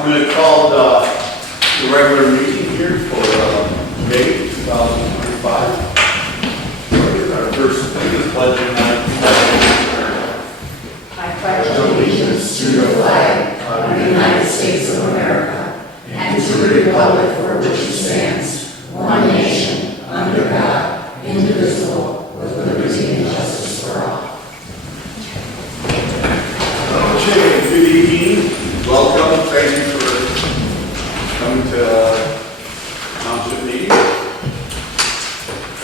I'm going to call the regular meeting here for May 2025. Our first thing is pledging I pledge allegiance to the flag of the United States of America and to the republic for which it stands, one nation, under God, indivisible, with liberty and justice for all. Okay, good evening. Welcome. Thank you for coming to township meeting.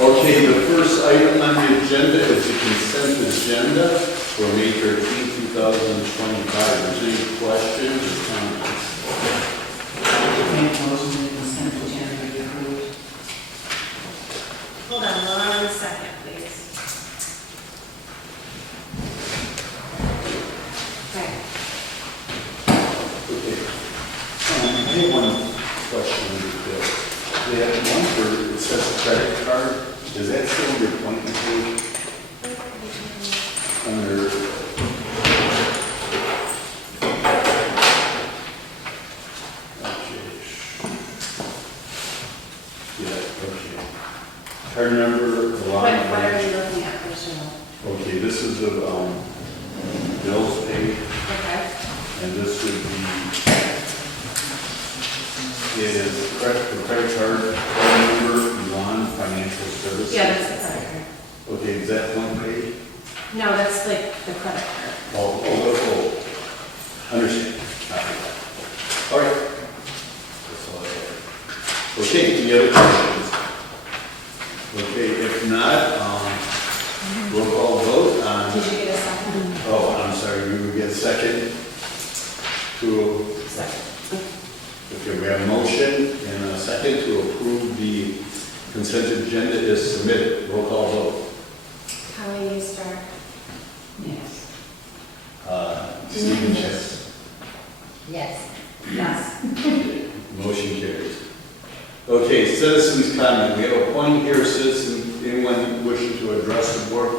Okay, the first item on the agenda is the consent agenda for May 13, 2025. Is there any questions or comments? Make a motion to consent agenda be approved. Hold on 1 second, please. Okay. Okay. I have one question with this. They have one where it says credit card. Is that still your point page? Under. Okay. Yeah, okay. Card number, the line. What are you looking at, Commissioner? Okay, this is the bills paid, Okay. and this would be, it is the credit card number, non-financial services. Yeah, that's the credit card. Okay, is that one paid? No, that's like the credit card. Oh, understand. All right. That's all I have. Okay, any other questions? Okay, if not, roll call vote on. Did you get a second? Oh, I'm sorry, we would get a second to, Second. okay, we have a motion and a second to approve the consent agenda is submitted. Roll call vote. How will you start? Yes. Stephen Chess. Yes. Yes. Motion carries. Okay, citizens comment. We have a point here, citizen, anyone wishing to address the board.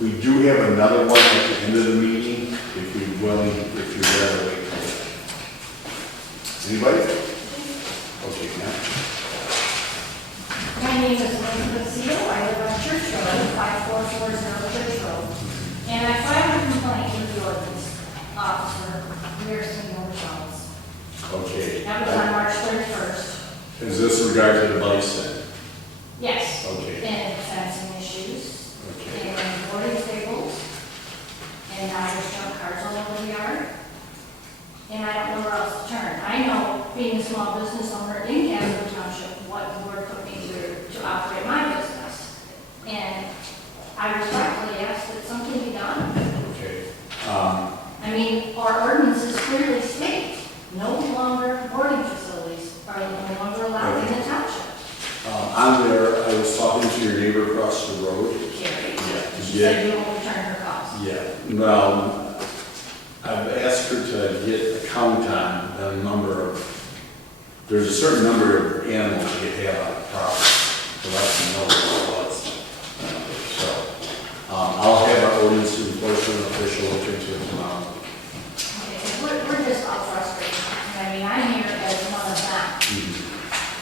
We do have another one at the end of the meeting, if you're willing, if you're rather wait for it. Anybody? Okay, now. My name is Elizabeth Seal. I live on Church Road, 5440 Church Road. And I filed a complaint with the ordinance officer, Garrison Jones. Okay. That was on March 31st. Is this regard to the bike set? Yes. Okay. And fencing issues. Okay. And boarding tables. And now there's junk cars all over the yard. And I don't know where else to turn. I know, being a small business owner in Casco Township, what the board put me through to operate my business. And I respectfully ask that something be done. Okay. I mean, our ordinances clearly state no longer boarding facilities are no longer allowed in the township. On there, I was talking to your neighbor across the road. Carrie, Yeah. she said you won't return her calls. Yeah, well, I've asked her to get a count on the number of, there's a certain number of animals you have on the property, so that's the number it was. So, I'll have our ordinance enforcement official look into it tomorrow. Okay, 'cause we're just all frustrated. I mean, I'm here as one of them.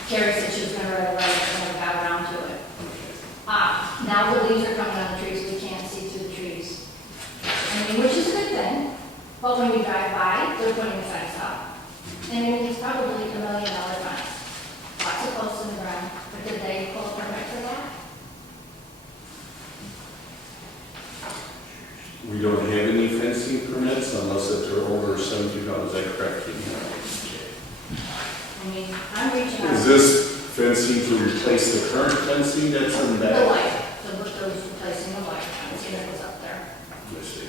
Carrie said she was gonna write a letter, and never got around to it. Now the leaves are coming on the trees, we can't see through the trees. I mean, which is a good thing, but when we drive by, they're putting the fence up. And I mean, it's probably $1 million fence. Lots of posts in the ground, but did they pull a permit for that? We don't have any fencing permits unless if they're over 70,000, is that correct? I mean, I'm reaching out. Is this fencing to replace the current fencing that's in The that? light, those replacing the light, fencing that was up there. Let's see.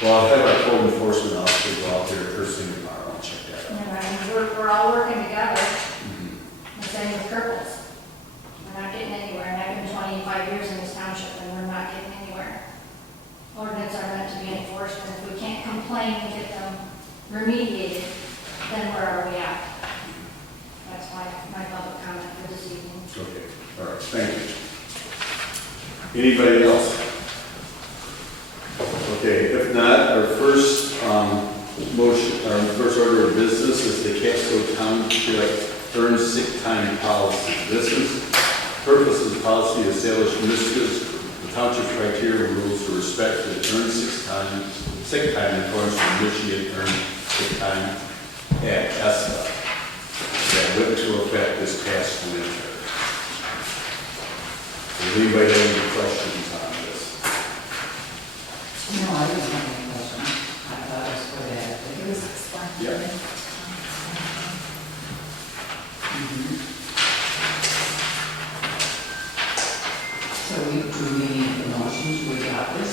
Well, I'll have our code enforcement officer go out there first thing tomorrow and check that out. And I mean, we're all working together, the same with Kirkles. We're not getting anywhere, and I've been 25 years in this township, and we're not getting anywhere. Ordinance are meant to be enforced, and if we can't complain and get them remediated, then where are we at? That's my public comment for this evening. Okay, all right, thank you. Anybody else? Okay, if not, our first Motion, our first order of business is the Casco Township earned sick time policy. This is, purpose of the policy to establish Michigan's, the township criteria and rules to respect the earned sick time in accordance with Michigan Earned Sick Time Act, ESSA, that went into effect this past winter. Does anybody have any questions on this? No, I didn't have any questions. I thought it was for that. It was explained. Yeah. So do we need a motion to adopt this?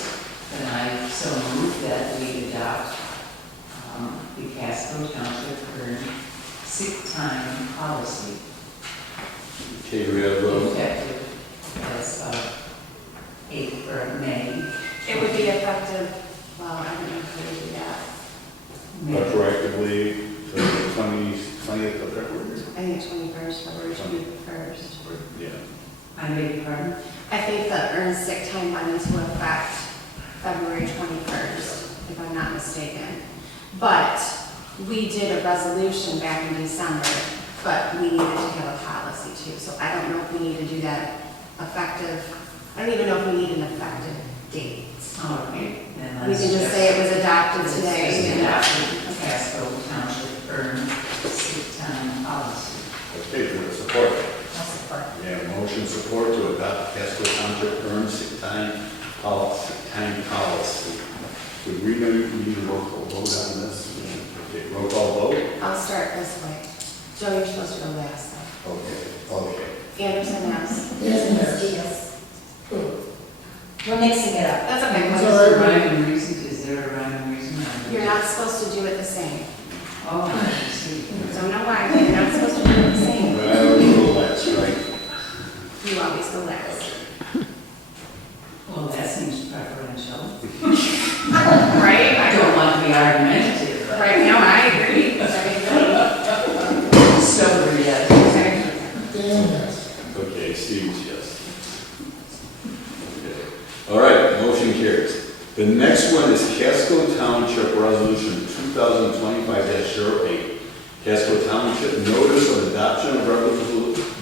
And I so move that we adopt the Casco Township earned sick time policy Okay, we have, effective as of May. It would be effective, well, I don't know if we do that. retroactively to the 20th of February. I think 21st, February 21st. Yeah. I beg your pardon? I think the earned sick time went into effect February 21st, if I'm not mistaken. But we did a resolution back in December, but we needed to have a policy too. So I don't know if we need to do that effective. I don't even know if we need an effective date. All right. Then We let's can just say it was adopted let's today. just and- adopt the Casco Township earned sick time policy. Okay, do we have support? I'll support. We have motion support to adopt Casco Township earned sick time policy. Would we need a roll call vote on this? Okay, roll call vote? I'll start this way. Joe, you're supposed to go last though. Okay. Anderson, yes. Yes. We're mixing it up. That's okay. Is there a rhyme and reason? Is there a rhyme and reason? You're not supposed to do it the same. Oh, I see. Don't know why, but you're not supposed to do it the same. But I always go last, right? You always go last. Well, that seems preferential. Right? I don't want to be argumentative. but- Right now, I agree. Sober, yes. Okay, Steve's yes. Okay. All right, motion carries. The next one is Casco Township Resolution 2025-08. Casco Township Notice of Adoption of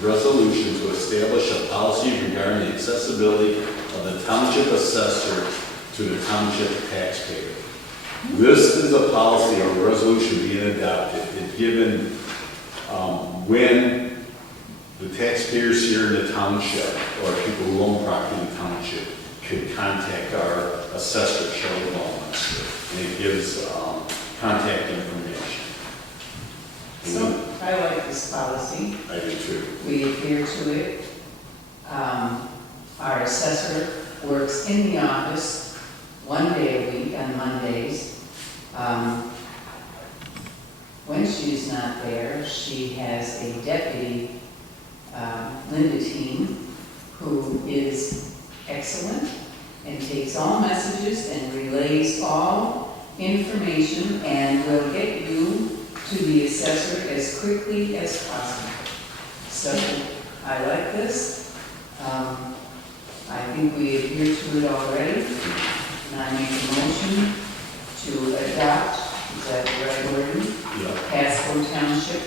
Resolution to establish a policy regarding the accessibility of the township assessor to the township taxpayer. This is a policy or resolution being adopted. It's given when the taxpayers here in the township or people who own property in the township could contact our assessor, Shelley Ballmaster, and it gives contact information. So I like this policy. I do too. We adhere to it. Our assessor works in the office 1 day a week on Mondays. When she's not there, she has a deputy, Linda Team, who is excellent and takes all messages and relays all information and will get you to the assessor as quickly as possible. So I like this. I think we adhere to it already. And I make a motion to adopt, is that the right word? Yeah. Casco Township,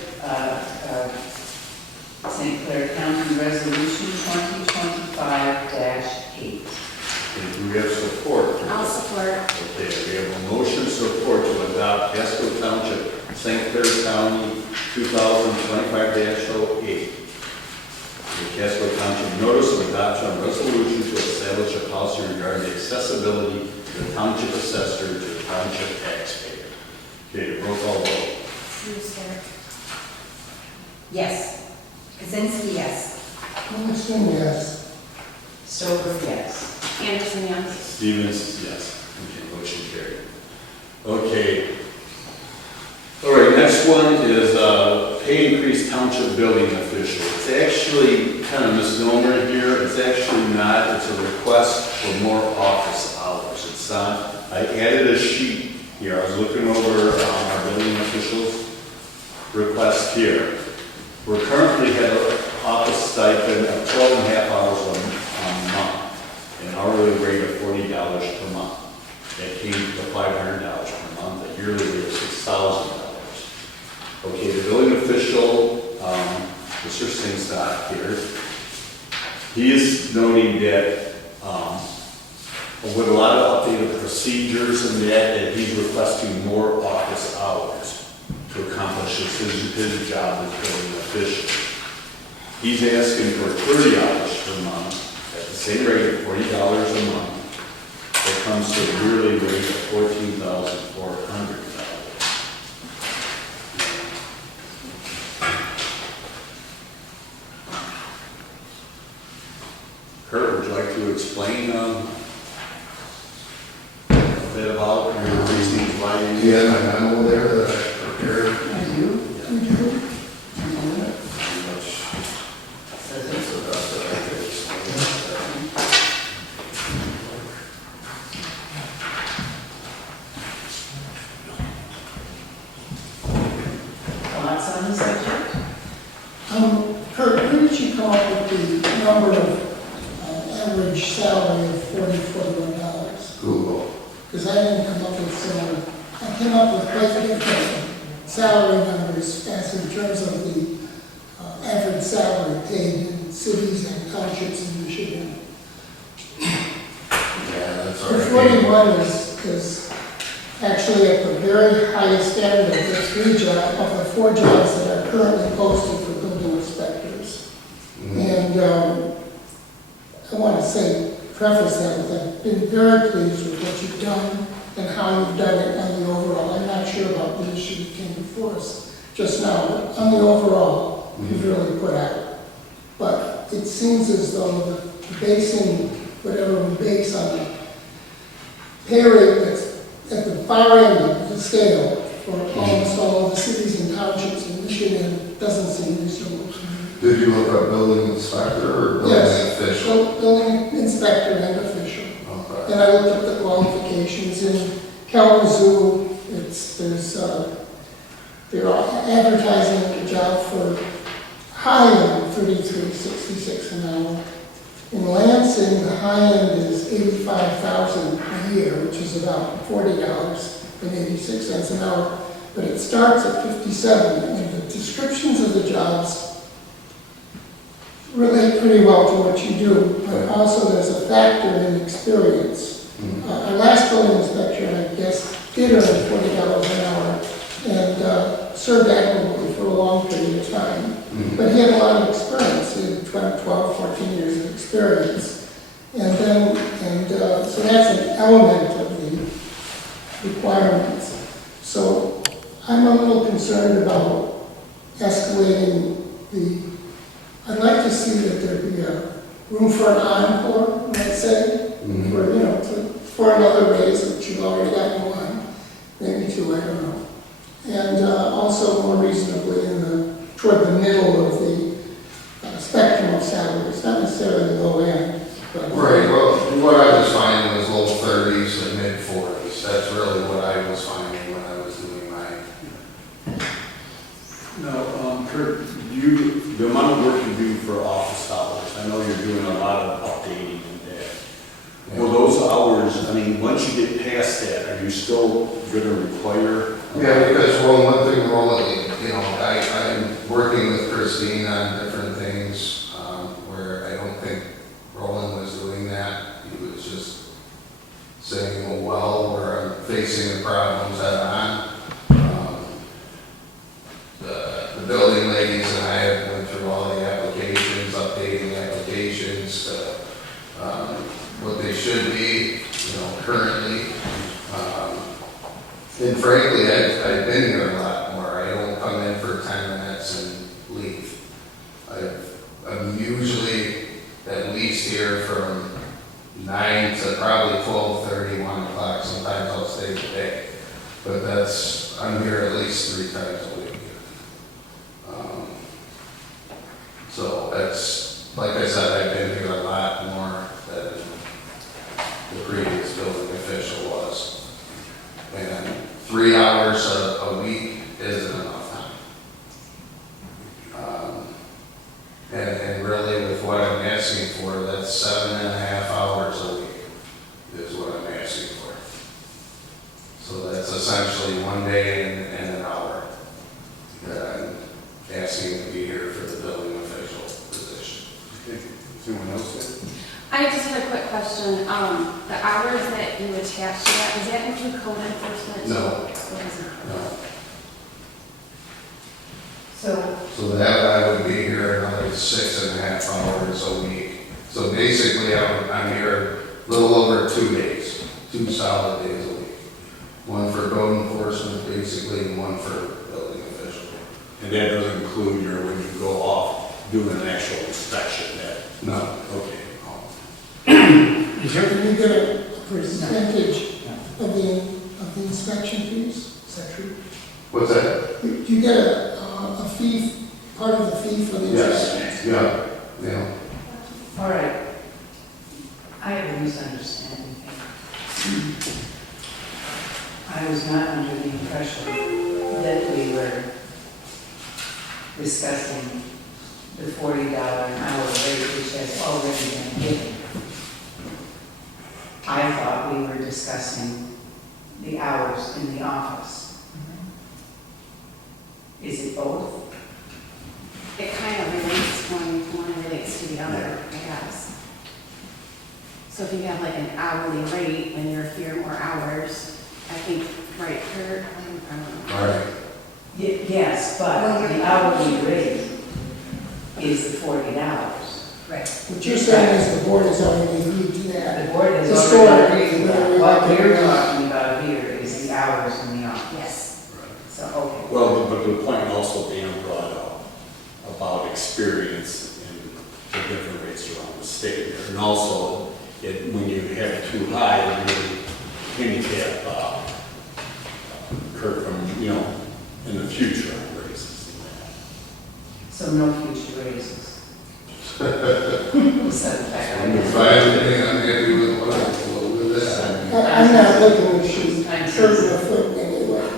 St. Clair County Resolution 2025-8. Okay, do we have support? I'll support. Okay, we have a motion support to adopt Casco Township, St. Clair County 2025-08. The Casco Township Notice of Adoption of Resolution to establish a policy regarding the accessibility of the township assessor to the township taxpayer. Okay, roll call vote. Brewster. Yes. Kazinsky, yes. Livingston, yes. Stover, yes. Anderson, yes. Stevens, yes. Okay, motion carried. Okay. All right, next one is pay increase township building official. It's actually kind of misnomer here. It's actually not. It's a request for more office hours. It's not. I added a sheet here. I was looking over our building officials' request here. We're currently at an office stipend of 12.5 hours a month, an hourly rate of $40 per month. That came to $500 per month, a yearly rate of he's noting that, with a lot of updated procedures and that he's requesting more office hours to accomplish his job as building official. He's asking for 30 hours per month at the same rate of $40 a month. That comes to a yearly rate of $14,400. Kurt, would you like to explain a bit about your reasons why you... Do you have my memo there that I prepared? I do. Thoughts on the subject? Kurt, where did you come up with the number of average salary of $41? Google. Because I didn't come up with similar, I came up with quite different salary numbers as in terms of the average salary paid in cities and townships in Michigan. Yeah, that's all The right. 41 is actually at the very highest end of the 4 jobs that are currently posted for building inspectors. And I want to say, preface that with I've been very pleased with what you've done and how you've done it on the overall. I'm not sure about the issue that came before us just now, but on the overall, you've really put out. But it seems as though the basing, whatever we base on the pay rate that's at the far end of the scale for almost all of the cities and townships in Michigan doesn't seem reasonable to me. Did you look up building inspector or building Yes, official? building inspector and official. Okay. And I looked up the qualifications in Kalamazoo. They're advertising the job for high end $33.66 an hour. In Lansing, the high end is $85,000 a year, which is about $40.86 an hour. But it starts at $57, and the descriptions of the jobs relate pretty well to what you do, but also there's a factor in experience. Our last building inspector, I guess, did earn $40 an hour and served admirably for a long period of time. But he had a lot of experience. He had 12, 14 years of experience. So that's an element of the requirements. So I'm a little concerned about escalating I'd like to see that there be a room for an encore, let's say, for another raise, which you've already got one, maybe 2, I don't know. And also more reasonably toward the middle of the spectrum of salaries, not necessarily the low end. But Right, well, what I was finding was low 30s and mid 40s. That's really what I was finding when I was doing mine. Now, Kurt, the amount of work you do for office hours, I know you're doing a lot of updating and that. Well, those hours, I mean, once you get past that, are you still going to require? Yeah, because one thing, I'm working with Christine on different things where I don't think Roland was doing that. He was just saying, where I'm facing the problems head on. The building ladies and I went through all the applications, updating applications to what they should be, currently. And frankly, I've been here a lot more. I don't come in for 10 minutes and leave. I'm usually at least here from 9 to probably 12:30, 1 o'clock. Sometimes I'll stay the day. But I'm here at least 3 times a week. So that's, like I said, I've been here a lot more than the previous building official was. And 3 hours a week isn't enough time. And really with what I'm asking for, that's 7.5 hours a week is what I'm asking for. So that's essentially 1 day and an hour that I'm asking to be here for the building official position. Is anyone else there? I just had a quick question. The hours that you attached to that, does that include code enforcement? No. It doesn't. No. So, So that I would be here another 6.5 hours a week. So basically, I'm here a little over 2 days, 2 solid days a week. One for code enforcement, basically, and one for building official. And that doesn't include your, when you go off doing an actual inspection, that, No. okay. Can you get a percentage of the inspection fees? Is that true? What's that? Do you get a fee, part of the fee for the Yes. inspection? Yeah. all right. I have a misunderstanding. I was not under the impression that we were discussing the $40 an hour rate, which has already been given. I thought we were discussing the hours in the office. Is it both? It kind of relates, one relates to the other, I guess. So if you have like an hourly rate and you're here more hours, I think, right, Kurt? I don't know. All right. Yes, but the hourly rate is the $40. Right. What you're saying is the board has already agreed to that. The board has Historically, already agreed with that. What we're we're talking about here is the hours in the office. Yes. So, okay. Well, but the point also Dan brought up about experience in the different rates around the state. And also, when you have it too high, it really handicap Kurt from, in the future on raises and that. So no future raises. We'll set it back. I'm happy with what with that. I'm not looking to shoot I'm Kurt in the foot in any way.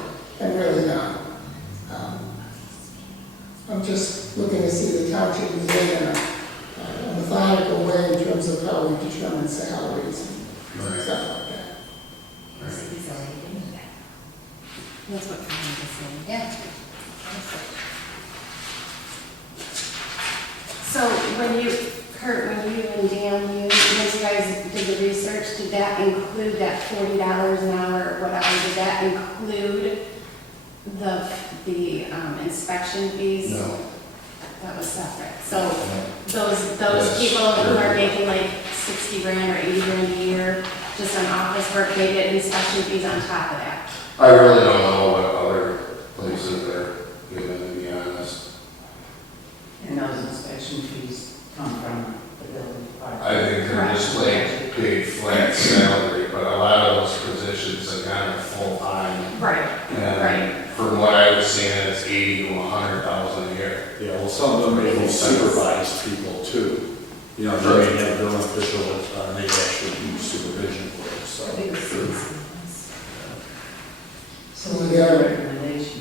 I'm really not. I'm just looking to see the township behave in a methodical way in terms of how we determine salaries and stuff like that. He's already doing that. That's what Karen was saying. Yeah. So Kurt, when you and Dan, when you guys did the research, did that include that $40 an hour or whatever? Did that include the inspection fees? No. That was separate. So those Yes, people who sure. are making like 60 grand or 80 grand a year, just on office work, they get inspection fees on top of that. I really don't know what other places are giving, to be honest. And those inspection fees come from the building department. I think they're just like paid flat salary, but a lot of those positions are kind of full-time. Right. And from what I was seeing, it's 80 to 100,000 a year. Yeah, well, some of them may supervise people too. They may have their own official, they actually do supervision for it, so. I think it's citizens. So what's Yeah. your recommendation?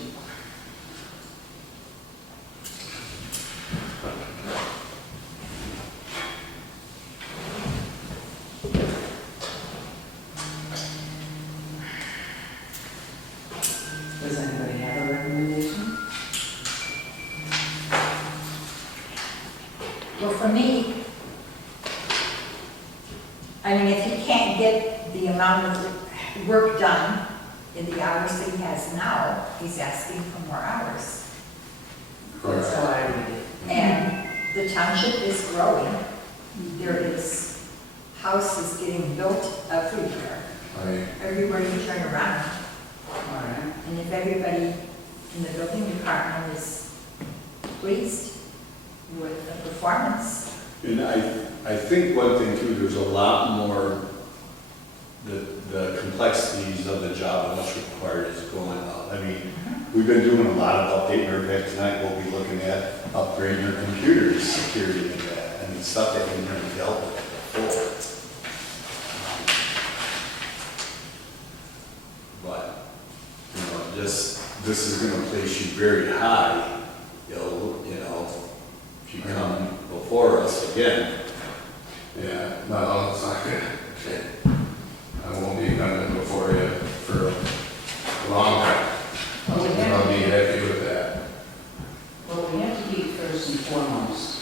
Does anybody have a recommendation? Well, for me, I mean, if he can't get the amount of work done in the hours that he has now, he's asking for more hours. That's how I read it. And the township is growing. There is houses getting built everywhere, everywhere you turn around. All right. And if everybody in the building department is pleased with the performance, And I think one thing too, there's a lot more, the complexities of the job and what's required is going up. I mean, we've been doing a lot of updating our tech tonight, we'll be looking at upgrading our computers, security and that, and stuff that we never dealt with before. But, this is gonna place you very high, if you come before us again. Yeah, no, it's not good. I won't be coming before you for a long time. Well, we I'll have be to happy with that. we have to be first and foremost.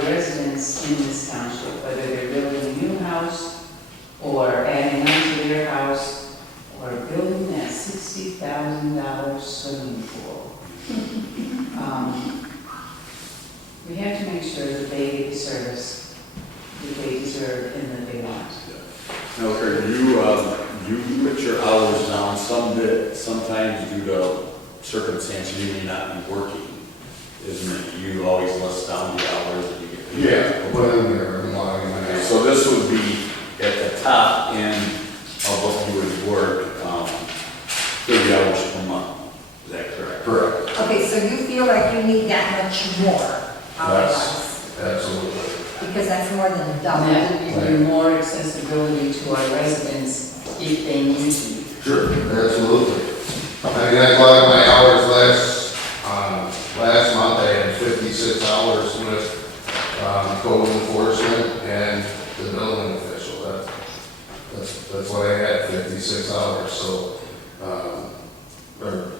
the residents in this township, whether they're building a new house or adding on to their house or building that $60,000 swimming pool. We have to make sure that they get the service that they deserve and that they want. Now, Kurt, you put your hours down some bit, sometimes due to circumstances you may not be working, isn't it? You always list down the hours that you get paid. Yeah, put in there, I'm logging Okay, in. so this would be at the top end of what you would work, 30 hours per month. Is that correct? Correct. Okay, so you feel like you need that much more hours, That's, absolutely. because that's more than a And double. that would give you more accessibility to our residents if they need you. Sure, absolutely. I mean, I logged my hours last month, I had 56 hours with code enforcement and the building official. That's what I had, 56 hours, so, or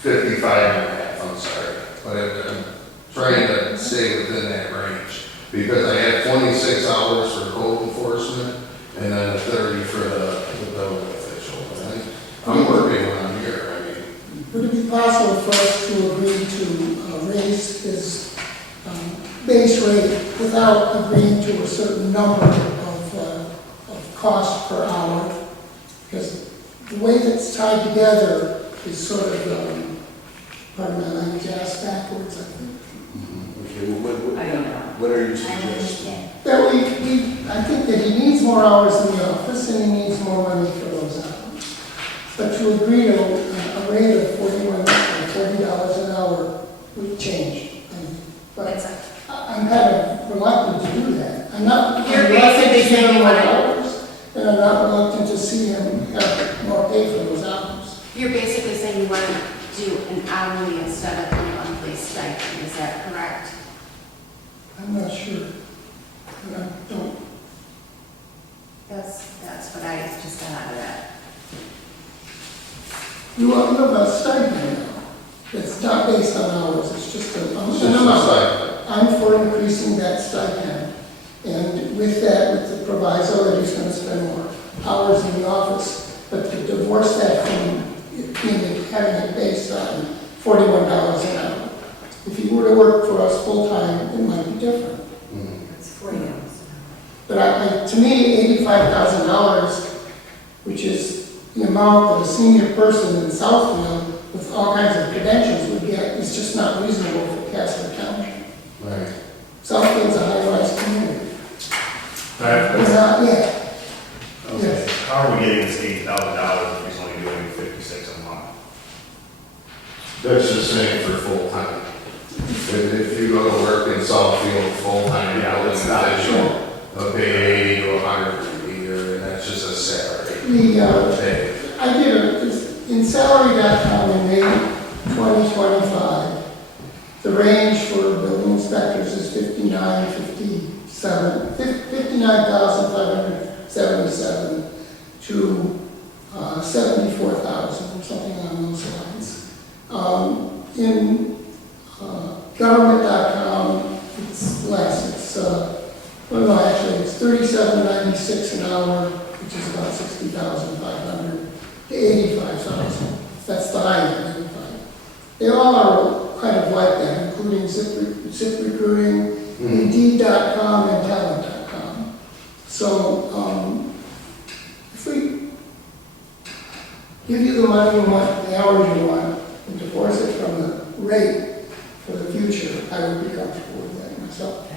55 and a half, I'm sorry. But I'm trying to stay within that range, because I had 26 hours for code enforcement, and then 30 for the building official. And I'm working when I'm here, I mean. Would it be possible for us to agree to raise his base rate without agreeing to a certain number of cost per hour? Because the way that's tied together is sort of, pardon my language, ass backwards, I think. Okay, well, I don't know. what are you I suggesting? understand. That I think that he needs more hours in the office and he needs more money for those hours. But to agree to a rate of $40 an hour would change. But That's I'm kind of reluctant to do that. I'm not You're reluctant to basically give saying him you more want to- hours, and I'm not reluctant to see him have more pay for those hours. You're basically saying you want to do an hourly instead of a monthly stipend, is that correct? I'm not sure. And I don't, That's what I just got out of that. you have a stipend now. It's not based on hours, it's just It's an just a amount. stipend. I'm for increasing that stipend. And with that, with the proviso that he's going to spend more hours in the office, but to divorce that from having it based on $41 an hour. If he were to work for us full-time, it might be different. It's 40 hours. But to me, $85,000, which is the amount that a senior person in Southfield with all kinds of credentials would get, is just not reasonable for Casco County. Right. Southfield's a high-rise community. Alright, We're not yet. okay, how are we getting this $80,000 if he's only doing 56 a month? That's just saying for full time. If you go to work in Southfield full-time, Yeah, building that's not official, they'll pay 80 to 100 a year, and that's just a salary. Pay. I did in salary.com in May 2025, the range for building inspectors is $59,577 to $74,000, something along those lines. In government.com, it's less. It's actually it's $37.96 an hour, which is about $60,500 to $85,000. That's the high end. 85. They all are kind of like that, including Zip Recruiting, Indeed.com, and Talent.com. So if we give you the money you want, the hours you want, and divorce it from the rate for the future, I would be comfortable with that myself.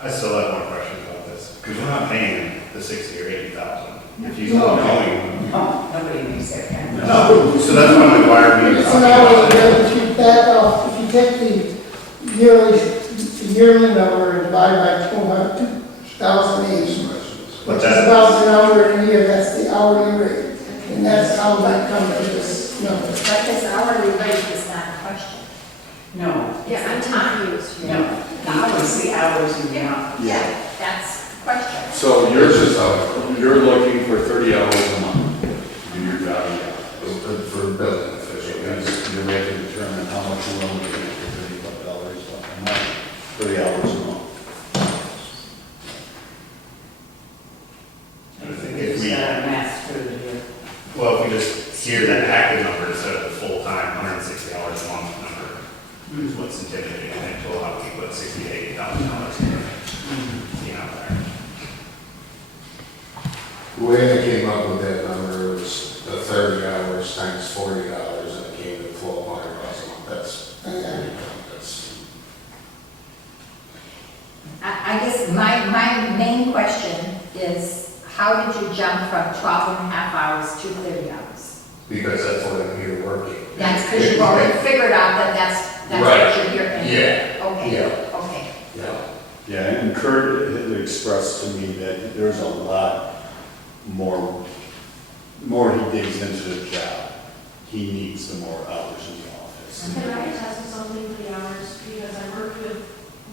I still have more questions about this, because we're not paying the 60 or 80,000. If he's No. only going, Oh, nobody makes that kind of. no, so that's why I'm like, why are we It's talking an hourly about it? rate. If you back off, if you take the yearly number and divide by 2,080, But which is that- about an hour a year, that's the hourly rate. And that's how we come to this number. But this hourly rate is not a question. No, Yeah, I'm confused. no, it's the hours in the office. Yeah, that's the question. So Yours is how, you're looking for 30 hours a month to do your job, for building official, yes. you're ready to determine how much you're willing to pay for $35. for the hours a month. I think if we, Math through the year. well, if we just hear that active number instead of the full-time 160 hours a month number, is what's intimidating, I think, to allow people at $60,000 to $80,000 be out there. The way I came up with that number was the 30 hours times $40, and it came to $1,200 a month. That's. I guess my main question is, how did you jump from 12 and a half hours to 30 hours? Because that's what I'm here working. That's because you've already figured out that that's Right. what you're here. Yeah. Okay, Yeah. okay. Yeah. Yeah, and Kurt had expressed to me that there's a lot more he digs into the job, he needs the more hours in the office. Can I attest to something for the hours, because I worked with,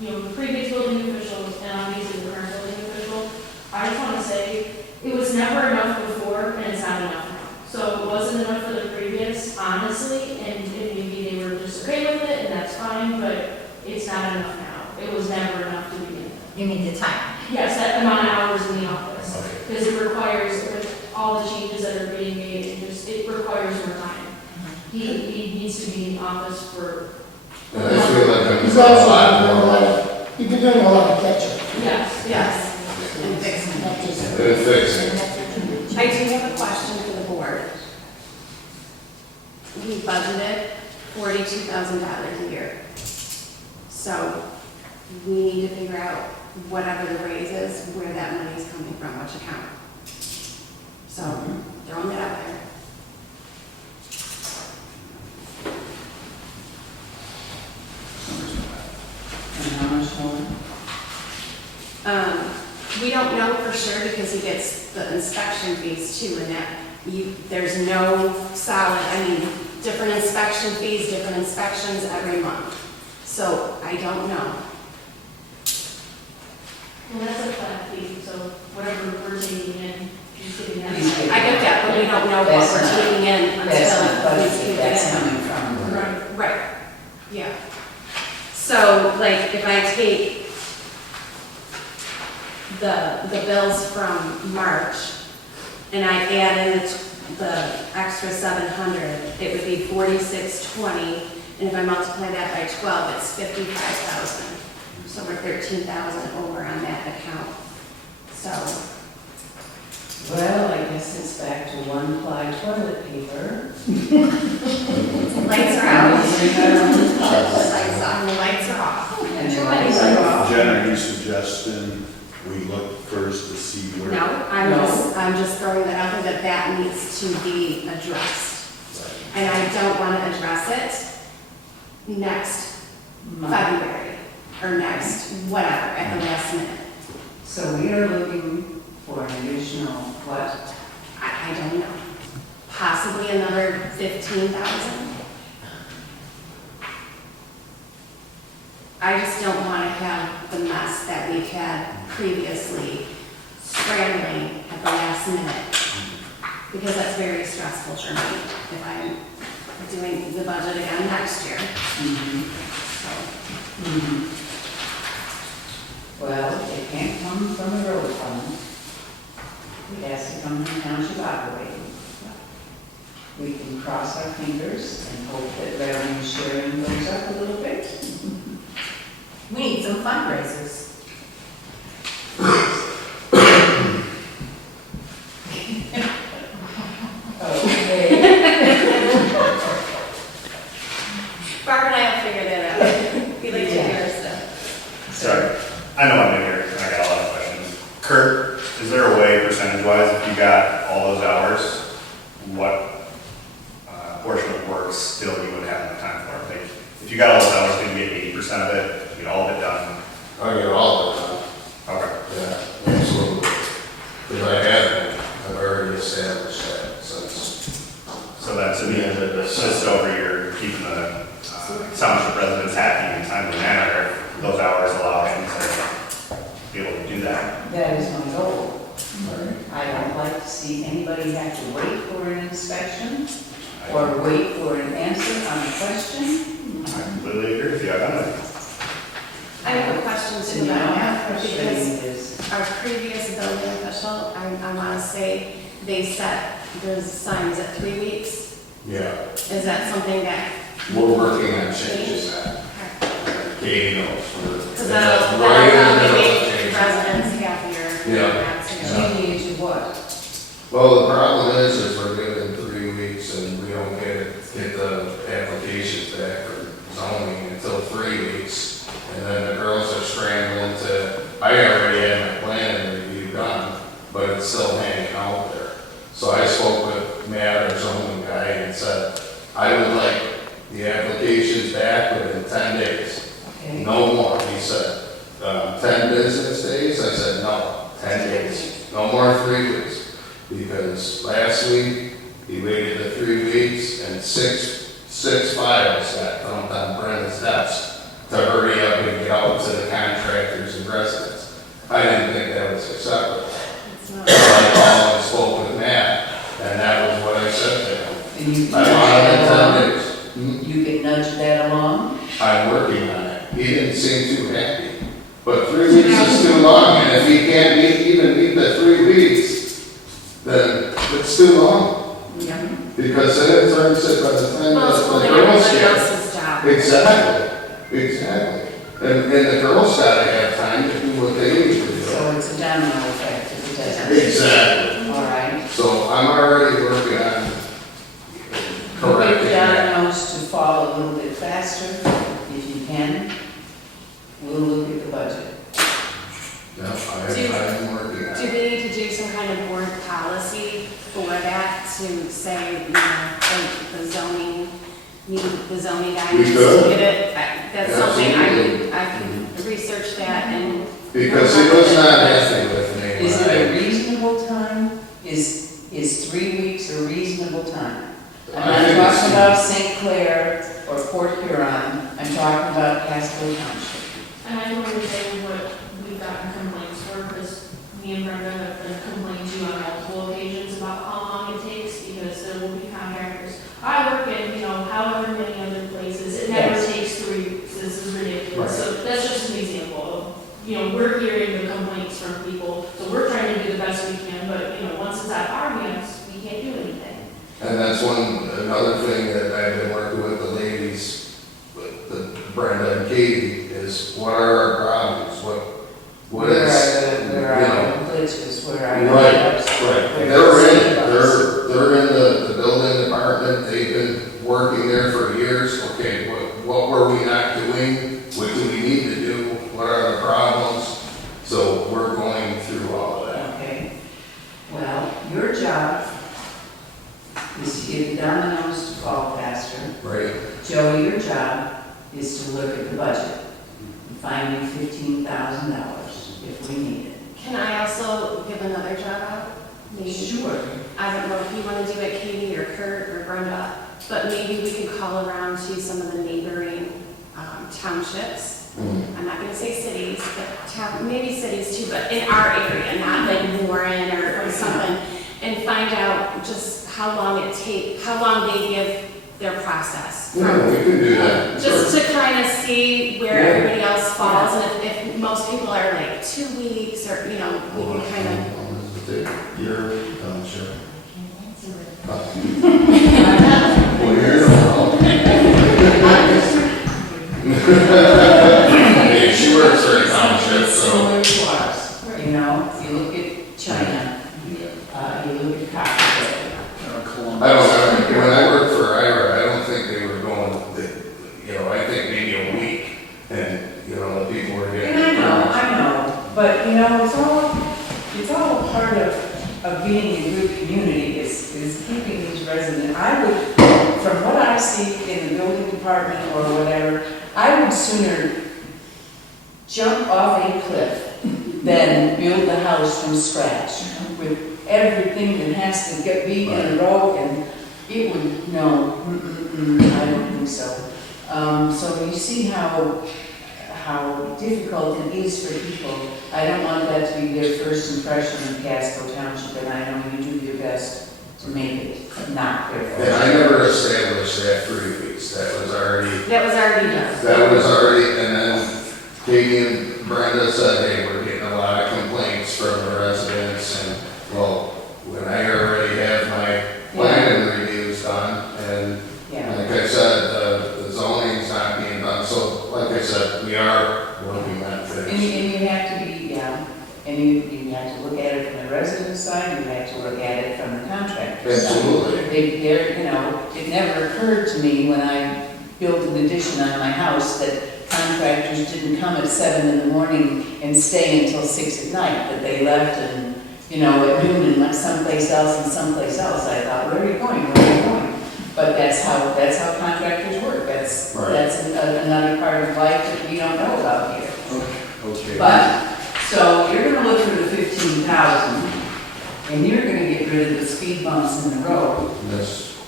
the previous building officials and obviously the current building official. I just want to say, it was never enough before and it's not enough now. So it wasn't enough for the previous, honestly, and maybe they were just okay with it and that's fine, but it's not enough now. It was never enough to begin with. You mean the time? Yes, that amount of hours in the office, Okay. because it requires, with all the changes that are being made, it requires more time. He needs to be in the office for, And I feel like I'm He's doing a also lot doing a more. lot of, you've been doing a lot of catch-up. yes, Yes, and fixing. Not just. Been fixing. I do have a question for the board. We budgeted $42,000 a year. So we need to figure out whatever the raise is, where that money is coming from, which account. So throwing it out there. And how much more? We don't know for sure because he gets the inspection fees too, and that there's no solid, different inspection fees, different inspections every month. So I don't know. well, that's a flat fee, so whatever we're taking in, he's getting that. I get that, but we don't know what we're taking in That's not until we budgeted, take that's it in. coming from. Right. Right, yeah. So, like, if I take the bills from March, and I add in the extra 700, it would be 4620, and if I multiply that by 12, it's 55,000. So we're 13,000 over on that account. So, Well, I guess it's back to one-ply toilet paper. lights are out. Lights on, the lights are off. And the lights are off. Jen, are you suggesting we look first to see where? No, No. I'm just throwing that out there that needs to be addressed. And I don't want to address it next February or next whatever at the last minute. So we are looking for an additional, what? I don't know. Possibly another 15,000. I just don't want to have the mess that we've had previously scrambling at the last minute. Because that's very stressful for me if I'm doing the budget again next year. So, Well, it can't come from the road fund. It has to come from township operating. We can cross our fingers and hope that revenue sharing goes up a little bit. We need some fundraisers. Okay. Barbara and I will figure that out. We like to hear our stuff. Sorry, I know I'm new here, and I got a lot of questions. Kurt, is there a way, percentage-wise, if you got all those hours, what portion of work still you would have the time for? Like, if you got all those hours, can you get 80% of it, get all of it done? I get all of it done. Okay. Yeah, absolutely. Because I haven't, I've already established that since. So that's to be just over here, keeping the township residents happy in a timely manner, if those hours allow him to be able to do that. That is my goal. I don't like to see anybody have to wait for an inspection or wait for an answer on a question. I completely agree with you, I don't know. I have a previous building official, I want to say they set those signs at 3 weeks. Yeah, Is that something that? we're working on changing that. Katie knows. Because that'll probably make residents happier. Yeah. You need to what? Well, the problem is we're given 3 weeks and we don't get the applications back for zoning until 3 weeks. And then the girls are scrambling I already had my plan review done, but it's still hanging out there. So I spoke with Matt, our zoning guy, and said, I would like the applications back within 10 days. Okay. No more, he said. 10 business days? I said, no, 10 days. No more 3 weeks. Because last week, he waited the 3 weeks and six files got dumped on Brenda's desk to hurry up and get out to the contractors and residents. I didn't think that was acceptable. So I called and spoke with Matt, and that was what I said to him. And you I want it in 10 days. You can nudge that along? I'm working on it. He didn't seem too happy. But 3 weeks is too long, and if he can't even meet the 3 weeks, then it's too long. Yeah. Because then it turns it by the time Well, it's the holding girls everybody get. else's job. Exactly. And the girls gotta have time to do what they need to do. So it's a domino effect if it doesn't. Exactly. All right. So I'm already working on Get correcting the that. dominoes to fall a little bit faster if you can. We'll look at the budget. No, I'm working on Do it. we need to do some kind of board policy for that to say, like the zoning, the zoning guidance? could. Get it? That's something Absolutely. I can research that and. Because he was not happy with me. Is when it a I- reasonable time? Is 3 weeks a reasonable time? I'm I not think it's- talking about St. Clair or Port Huron, I'm talking about Casco Township. And I can only say what we've gotten complaints for, because me and Brenda have been complaining to you on multiple occasions about how long it takes, because there will be contractors. I work in, however many other places, it never Yes. takes 3 weeks, this is ridiculous. Right. So that's just an example of, we're hearing the complaints from people, so we're trying to do the best we can, but, once it's out of our hands, we can't do anything. And that's another thing that I've been working with the ladies, with Brenda and Katie, is what are our problems? What is, Where are the glitches, where are the Right, hiccups? right. Where They're in the building department, they've been working there for years. Okay, what were we not doing? What do we need to do? What are the problems? So we're going through all of that. Okay, well, your job is to get the dominoes to fall faster. Right? Joey, your job is to look at the budget and find me $15,000 if we need it. Can I also give another job out? Maybe. Sure. I don't know if you want to do it, Katie or Kurt or Brenda, but maybe we can call around to some of the neighboring townships. I'm not going to say cities, but maybe cities too, but in our area, not like Warren or something, and find out just how long they give their process. Yeah, we can do that. Just to kind of see where everybody else falls, and if most people are like 2 weeks, or, we can kind of. Your township. Well, you're in the wrong. Hey, she works for a township, so. Similar to ours, if you look at China, you look at Casco. I don't know, when I worked for Ira, I don't think they were going, I think maybe a week, and, the people were getting. And I know, but it's all part of being a good community is keeping these residents. From what I see in the building department or whatever, I would sooner jump off a cliff than build the house from scratch with everything that has to be in a row, and it would, no, I don't think so. So you see how difficult it is for people. I don't want that to be their first impression of Casco Township, and I know you do your best to make it not their And first. I never established that 3 weeks, that was already done. And then Katie and Brenda said, hey, we're getting a lot of complaints from said, we are working on And things. you have to be, yeah, and you have to look at it from the resident side, you have to look at it from the contractor side. Absolutely. There, you know, it never occurred to me when I built an addition on my house that contractors didn't come at 7 in the morning and stay until 6 at night, that they left and, you know, at noon and went someplace else and someplace else. I thought, where are you going, where are you going? But that's how contractors work. That's another part of life that we don't know about here. Okay. But, so you're gonna look for the 15,000, and you're gonna get rid of the speed bumps in the road. Yes.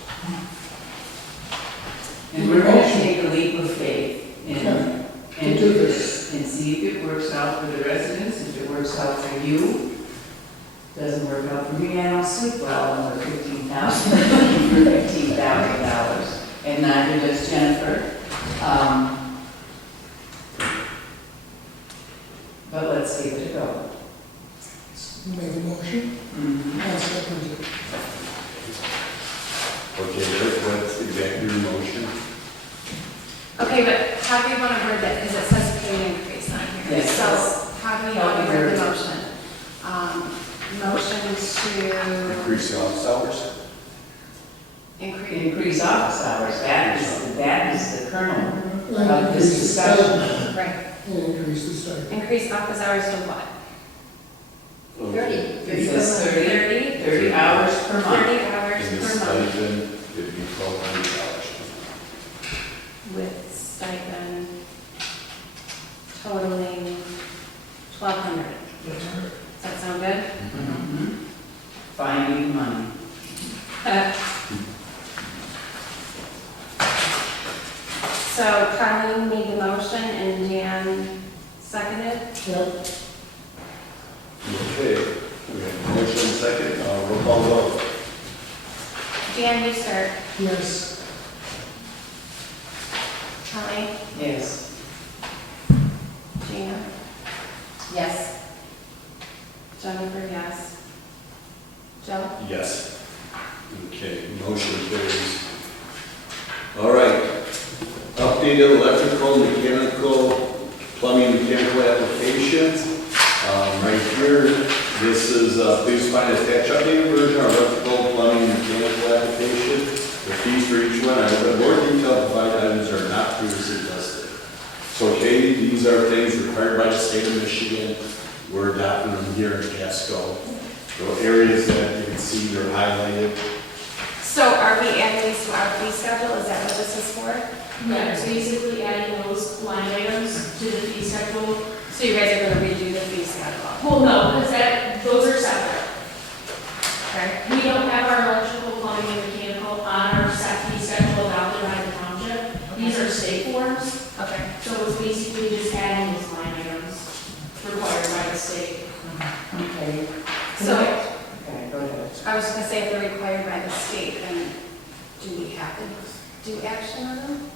And we're gonna take a leap of faith Okay. and To do do this. this, and see if it works out for the residents, if it works out for you. Doesn't work out for me, I don't sleep well over 15,000, for $15,000, and neither does Jennifer. But let's give it a go. You made the motion, Mhm. I'll second it. Okay, what's exactly your motion? Okay, but how do you want to word that, because it says pay increase on here. Yes. So how do you want to How do you word the word it? motion? Motion to Increase the office hours? increase, Increase office hours, that is the kernel And of this increase the discussion. stipend. right, And increase the stipend. increase office hours to what? 30. It says 30, 30 30 hours per month. 30 hours And the per month stipend, it'd be $1,200. with stipend totaling 1,200. Does that sound good? Mhm. Finding money. So Colleen made the motion and Dan seconded. Yep, Okay, we have a motion second, roll call vote. Dan, you start. yes, Colleen? Yes. Gina? Yes. Jennifer, yes. Joe? Yes. Okay, motion carries. All right, updated electrical, mechanical, plumbing, mechanical applications. Right here, this is, please find attached updated version of electrical, plumbing, mechanical application. The fees for each one, I will more detailed provided items are not previously listed. So Katie, these are things required by the state of Michigan. We're adopting them here in Casco. So areas that you can see are highlighted. So are we adding these to our fee schedule? Is that what this is for? Yeah, it's basically adding those line items to the fee schedule. So you guys are gonna redo the fee schedule? Well, no, because those are separate. Okay. We don't have our electrical, plumbing, and mechanical on our set fee schedule adopted by the township. These are state forms, Okay. so it's basically just adding those line items required by the state. Okay. So Okay, go ahead. I was just gonna say if they're required by the state, then do we have to do action on them?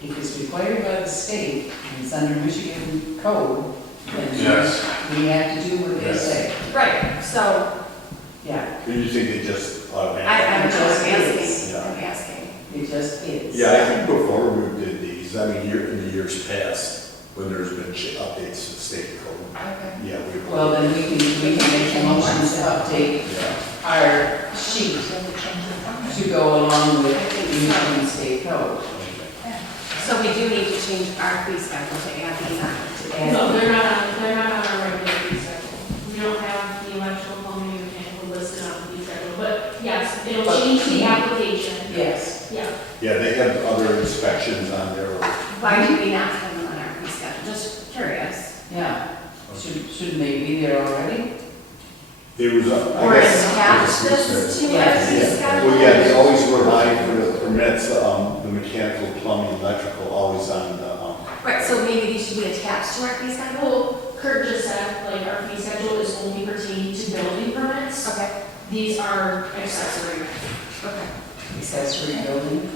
If it's required by the state, and it's under Michigan code, then Yes. we have to do what they Yes. say. Right, so Yeah, You think they just I'm automatically? just is. asking, I'm asking. it just is. Yeah, I think before we did these, I mean, in the years past, when there's been updates to the state code, Okay. yeah, we. Well, then we can make a motion to update Yeah. our sheet to go along with the Michigan state code. So we do need to change our fee schedule to add these on. To add- No, they're not on our regular fee schedule. We don't have the electrical, plumbing, and mechanical listed on the fee schedule, but yes, it'll But- change the application. Yes. Yeah. Yeah, they have other inspections on there. Why do we not have them on our fee schedule? Just curious. Yeah. Shouldn't they be there already? There was a, Or I guess. attach this to our Yes. fee schedule? Well, yeah, they always rely for the permits, the mechanical, plumbing, electrical, always on the, Right, so maybe these should be attached to our fee schedule? Well, Kurt just said, like, our fee schedule is only pertaining to building permits. Okay, These are accessory. okay. Accessory building?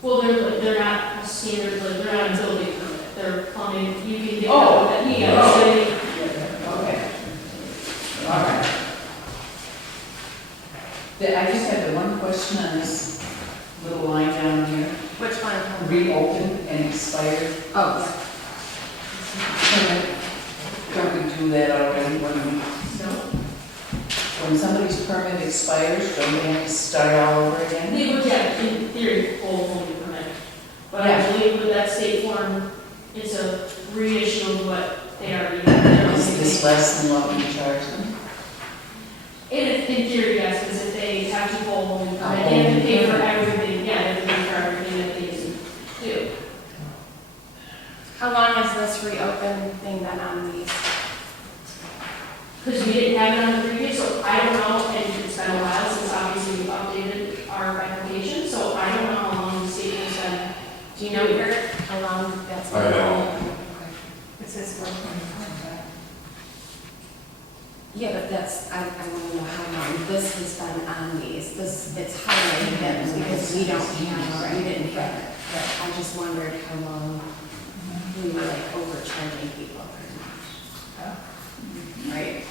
Well, they're not standard, like, they're not a building permit. They're plumbing, you can get. Oh. Yeah, Oh. so Okay. All right. I just had the one question on this little line down here. Which one? Reopen an expired Oh, permit, don't we do that already when somebody's permit expires, don't they have to start all over again? They would, yeah, in theory, pull a whole new permit. But I believe with that state form, it's a reissue of what they already have. Is this less than what we charge them? In theory, yes, because if they have to pull a whole new permit, they have to pay for everything, yeah, they have to pay for everything that they do. how long has this reopened thing been on these? Because we didn't have it on the previous, so I don't know, and it's been a while since obviously we updated our application, so I don't know how long the state has been. Do you know where, how long that's been? I don't. It says 425. Yeah, but that's, I want to know how long this has been on these. This, it's highlighted it because we don't have, we didn't get it. I just wondered how long we were like overcharging people pretty much. Right?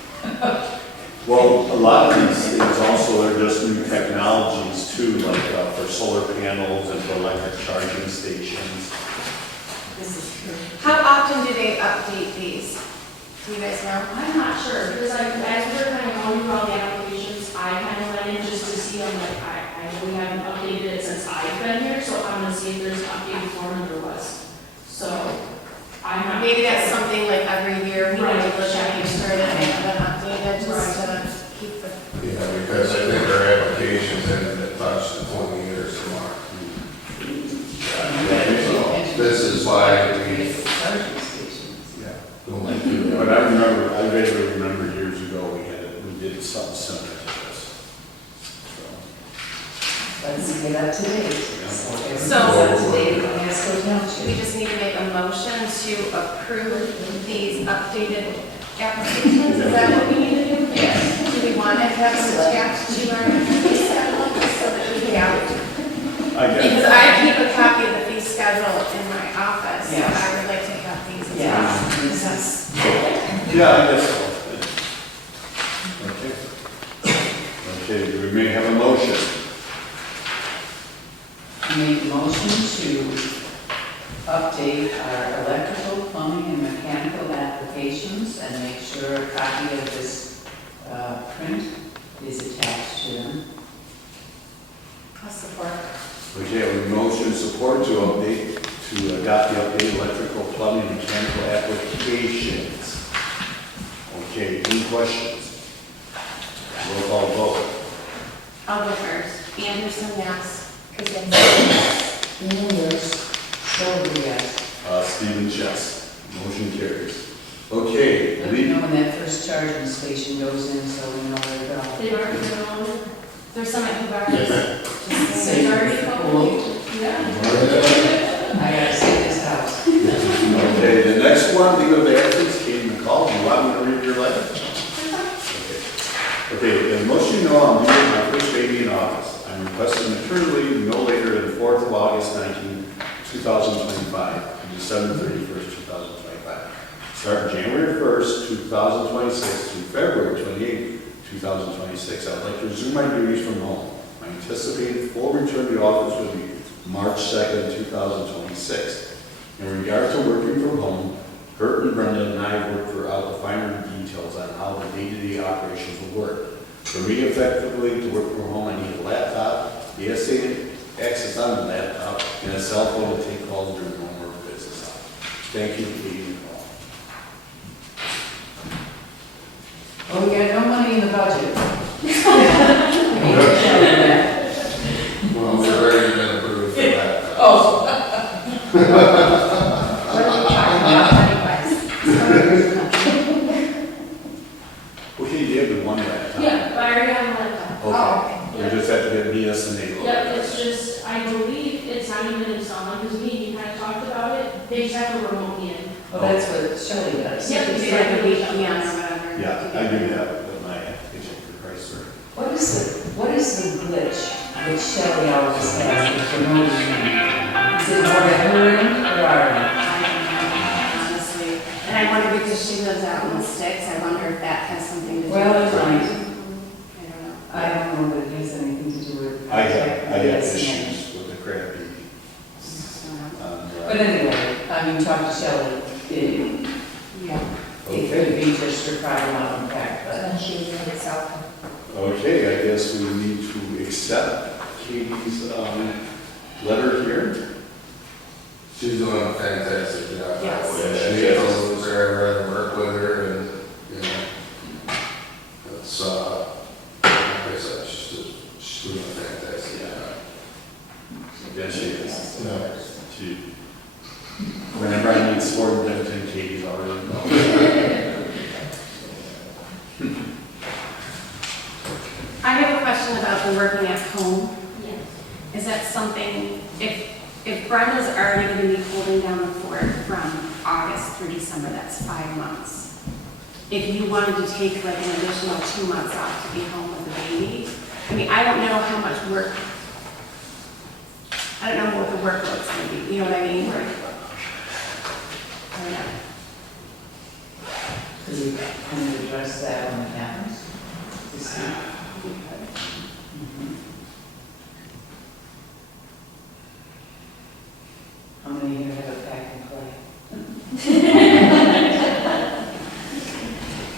Well, a lot of these things also are just new technologies too, like for solar panels and for electric charging stations. This is true. How often do they update these? Do you guys know? I'm not sure, because as we were kind of going through all the applications, I kind of went in just to see, I'm like, I know we haven't updated it since I've been here, so I'm gonna see if there's an updated form, and there was. So, I'm not. Maybe that's something like every year we need Right. to look at, make sure that they have it updated just to keep the. Yeah, because I think our applications ended at touch the 20 years mark. So this is why we Charging stations. don't like to. But I vaguely remember years ago, we did something similar to this. Let's get up to date. So- Everything's up to date in Casco We Township. just need to make a motion to approve these updated applications. Is that what we need to do? Yes. Do we want to have them attached to our fee schedule just so that we can? Because I keep a copy of the fee schedule in my office, so Yes. I would like to have these as Yeah. well. This is- Yeah, I guess so. Okay, do we may have a motion? Make a motion to update our electrical, plumbing, and mechanical applications and make sure a copy of this print is attached to them. I'll support. Okay, we have a motion support to adopt the updated electrical, plumbing, and mechanical applications. Okay, any questions? Roll call vote. I'll go first. Anderson, yes. Kazinsky, And yes, Shelby, yes. Stephen Chess. Motion carries. Okay, Let me know when that first charging station goes in so we know where to go. They've already been on, There's some at Hubbard. Say, they've already cool. yeah. I gotta see this house. Okay, the next one, leave of absence, Katie McCall. Do you want me to read your letter? Okay, as most of you know, I'm leaving my first baby in office. I'm requesting maternity leave no later than 4th of August 2025 to December 31st, 2025. Starting January 1st, 2026 through February 28th, 2026, I would like to resume my duties from home. My anticipated full return to the office will be March 2nd, 2026. In regard to working from home, Kurt and Brenda and I have worked out the finer details on how the day-to-day operations will work. For me, effectively, to work from home, I need a laptop, the access on the laptop, and a cell phone to take calls during normal business hours. Thank you, Katie McCall. Oh, we got no money in the budget. I need to tell you that. Well, we've already been approved for that. Oh. what are we talking about anyways? Okay, you have the one laptop. Yeah, but I already have one laptop. Okay. Yeah. You just have to get me us and Nate. Yep, it's just, I believe it's not even installed, because me and you kind of talked about it, they just have to remote me in. Well, that's what Shelley does. Yep. Do like a VPN or whatever. Yeah, I do that with my application for Chrysler. What is the glitch that Shelley always has for no reason? Is it more at her end or our end? I don't know, honestly. And I wonder because she lives out in the sticks, I wonder if that has something to do with it. Well, it might. I don't know. I don't know that it has anything to do with. I have Yes, issues with the crappy. So, But in anyway, I mean, talk to Shelley. Yeah. It could be just her Friday morning back, but. And she was in itself. Okay, I guess we need to accept Katie's letter here. She's doing a fantastic job. Yes. Yeah, She she is. knows her, I'd rather work with her, and, you know, it's, like I said, she's doing a fantastic job. Yes, she is. Yeah. She, whenever I need sport then Katie's already involved. I have a question about the working at home. Yes. Is that something, if Brenda's already going to be holding down the fort from August through December, that's 5 months. If you wanted to take like an additional 2 months off to be home with the baby, I mean, I don't know how much work, I don't know what the workload's going to be, you know what I mean? I don't know. Could we kind of address that when it happens? To see. Mhm. How many here have a pack and play?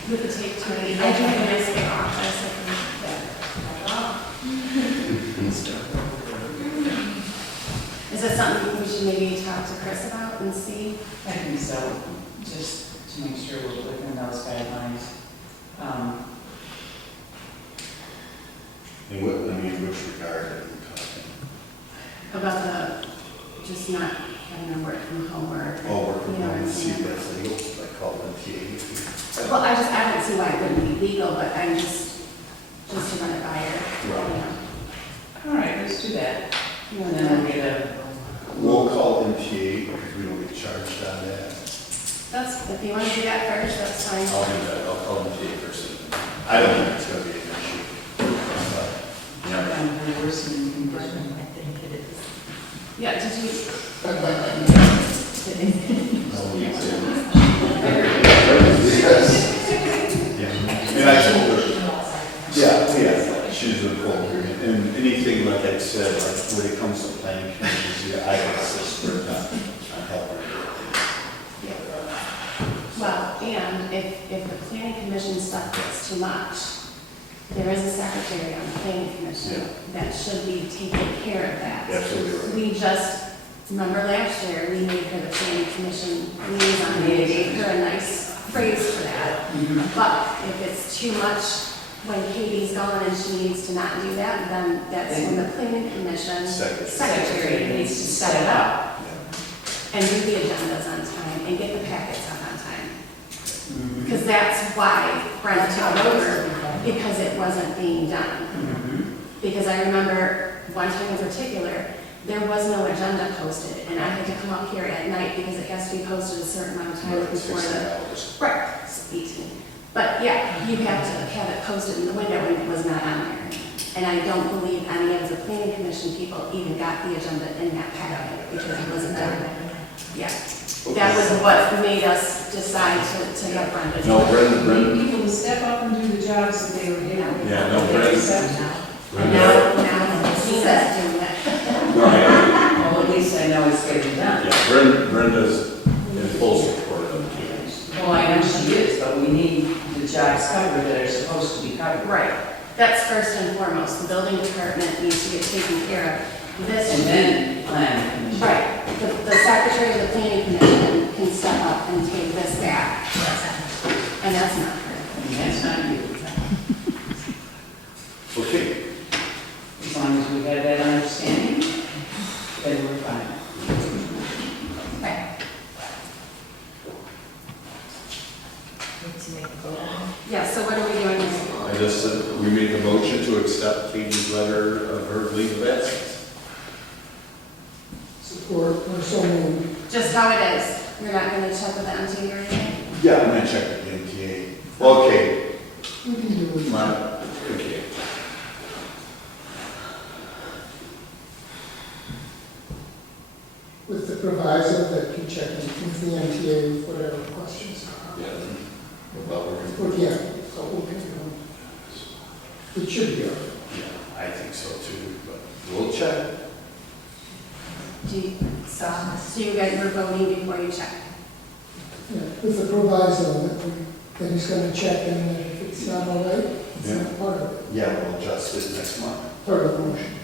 With the tape to it, I do have a nice big office, I can, Is that something we should maybe talk to Chris about and see? I think so, just to make sure we're within those guidelines. In what, I mean, in which regard are you talking? About the, just not having to work from home or. Oh, work from you know what home, I'm see, saying? that's legal, I call it TA. Well, I don't see why it wouldn't be legal, but I'm just to run it by her. Right. All right, let's do that. You know, And and then then, we'll get We'll call MTA because we don't get charged on that. that's, if you want to do that first, that's fine. I'll do that, I'll call MTA first. I don't think it's gonna be an issue. a check on her worsening condition. I think it is. Yeah, did you? Yes. And I told her, yeah, she's a cool. And anything, like I said, like when it comes to planning commissions, yeah, I can assist her, not help her. Well, and if the planning commission stuff gets too much, there is a secretary on the planning commission Yeah. that should be taking care of that. Absolutely right. We just, remember last year, we made her the planning commission liaison, and we gave her a nice phrase for that. But if it's too much, when Katie's gone and she needs to not do that, then that's when the planning commission secretary needs to set it up and do the agendas on time and get the packets out on time. Because that's why Brenda took over, because it wasn't being done. Because I remember one time in particular, there was no agenda posted, and I had to come up here at night because it has to be posted a certain amount of time before the. Right, it's 18. But yeah, you have to have it posted in the window when it was not on there. And I don't believe any of the planning commission people even got the agenda in that packet because it wasn't done. Yeah, that was what made us decide to have Brenda. do No, it. Brenda, People to step up and do the jobs that they were given. Yeah, no, Brenda. And now she's doing that. no, Well, at least I know it's getting done. yeah, Brenda's in full support of it. Well, I know she is, but we need the jobs covered that are supposed to be covered. Right, that's first and foremost. The building department needs to get taken care of. This And then planning commission. right, the secretary of the planning commission can step up and take this back. And that's not her. And that's not you. Okay, As long as we have that understanding, then we're fine. Okay. Need to make a vote on it. Yeah, so what are we doing now? I just said, we make a motion to accept Katie's letter of her leave of absence. Support, or so moved. Just how it is. We're not going to check with the MTA or anything? Yeah, I'm gonna check with the MTA. Well, okay, We can do it. okay. With the proviso that you check with the MTA with whatever questions are. Yeah, well, we're gonna. Well, yeah, so we'll get going. It should be all right. Yeah, I think so too, but we'll check. Do you, so So you guys were voting before you checked? Yeah, with the proviso that he's gonna check and that if it's not all right, it's Yeah. not part of it, Yeah, we'll adjust it next month. part of the motion.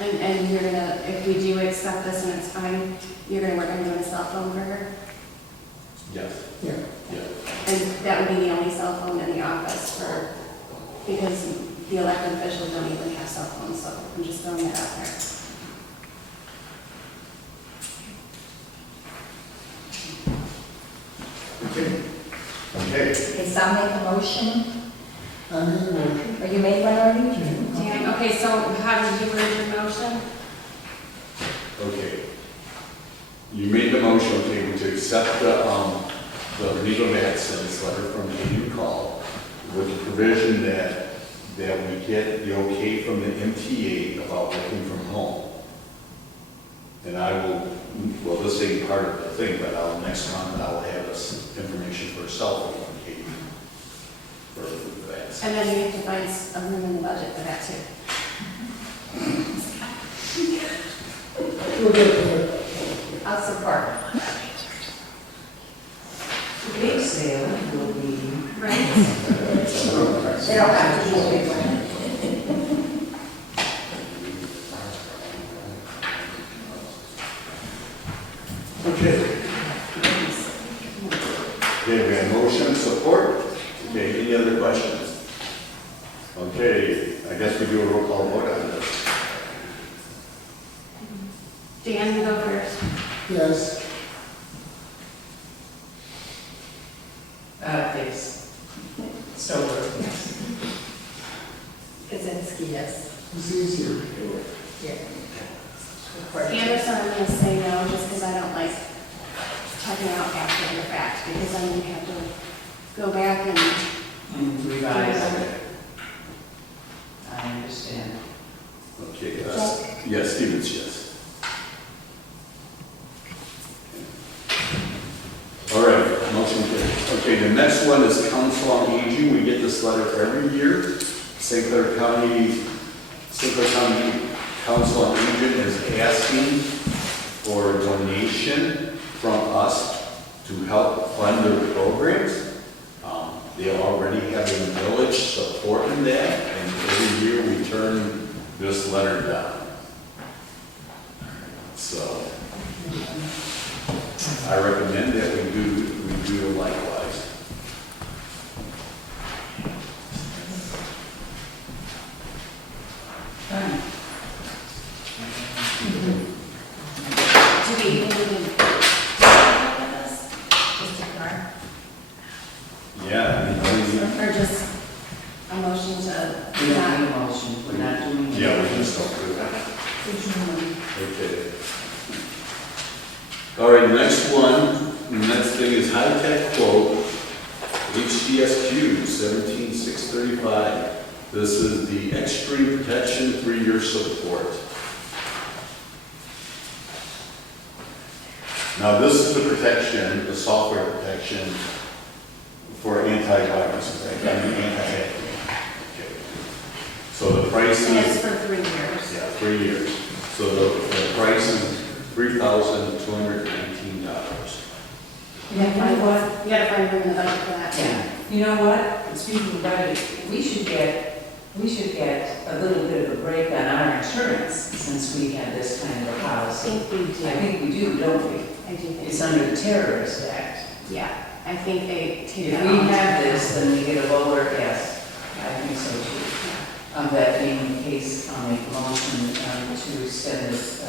And you're gonna, if we do accept this and it's fine, you're gonna work on doing a cell phone for her? Yes. Yeah. Yeah. And that would be the only cell phone in the office because the elected officials don't even have cell phones, so I'm just throwing that out there. Okay. Okay, so I'll make a motion. I made a motion. Or you made one already? Dan, okay, so how did you word your motion? Okay. You made the motion, okay, to accept the legal access letter from AU Call with the provision that we get the okay from the MTA about working from home. And I will, well, this ain't part of the thing, but next month I'll have this information for a cell phone from Katie for that. And then you have to find a room in the budget for that too. We'll get there. I'll support. The big sale will be, Right. They don't have to be a big one. Okay. Okay, we have motion, support. Okay, any other questions? Okay, I guess we do a roll call vote on this. Dan, you go first. Yes. it's Stover. Kaczynski, yes. It's easier. Yeah. Anderson, I'm gonna say no, just because I don't like checking out after the fact, because then you have to go back and Revise it. I understand. Okay, yes, Stevens, yes. All right, motion carries. Okay, the next one is Council on Aging. We get this letter every year. St. Clair County Council on Aging is asking for a donation from us to help fund their programs. They already have a village supporting that, and every year we turn this letter down. So I recommend that we do likewise. do we even need to talk about this? Just ignore. Yeah, I mean, Or just a motion to We don't not? need a motion, we're not doing. yeah, we can just don't do that. Okay. All right, next one, the next thing is high-tech quote, HDSQ 17635. This is the extreme protection 3-year support. Now, this is the protection, the software protection for antivirus, right? I mean, anti-hacking. Okay. So the price And is. it's for 3 years. Yeah, 3 years. So the price is $3,219. You gotta find what? You gotta find room in the budget for that. Yeah, you know what, speaking of budget, we should get a little bit of a break on our insurance since we have this kind of a I policy. think we do. I think we do, don't we? I do think. It's under the Terrorist Act. Yeah, I think they take If that we off. have this, then we get a lower, yes, I think so too. That being the case, I'll make a motion to send this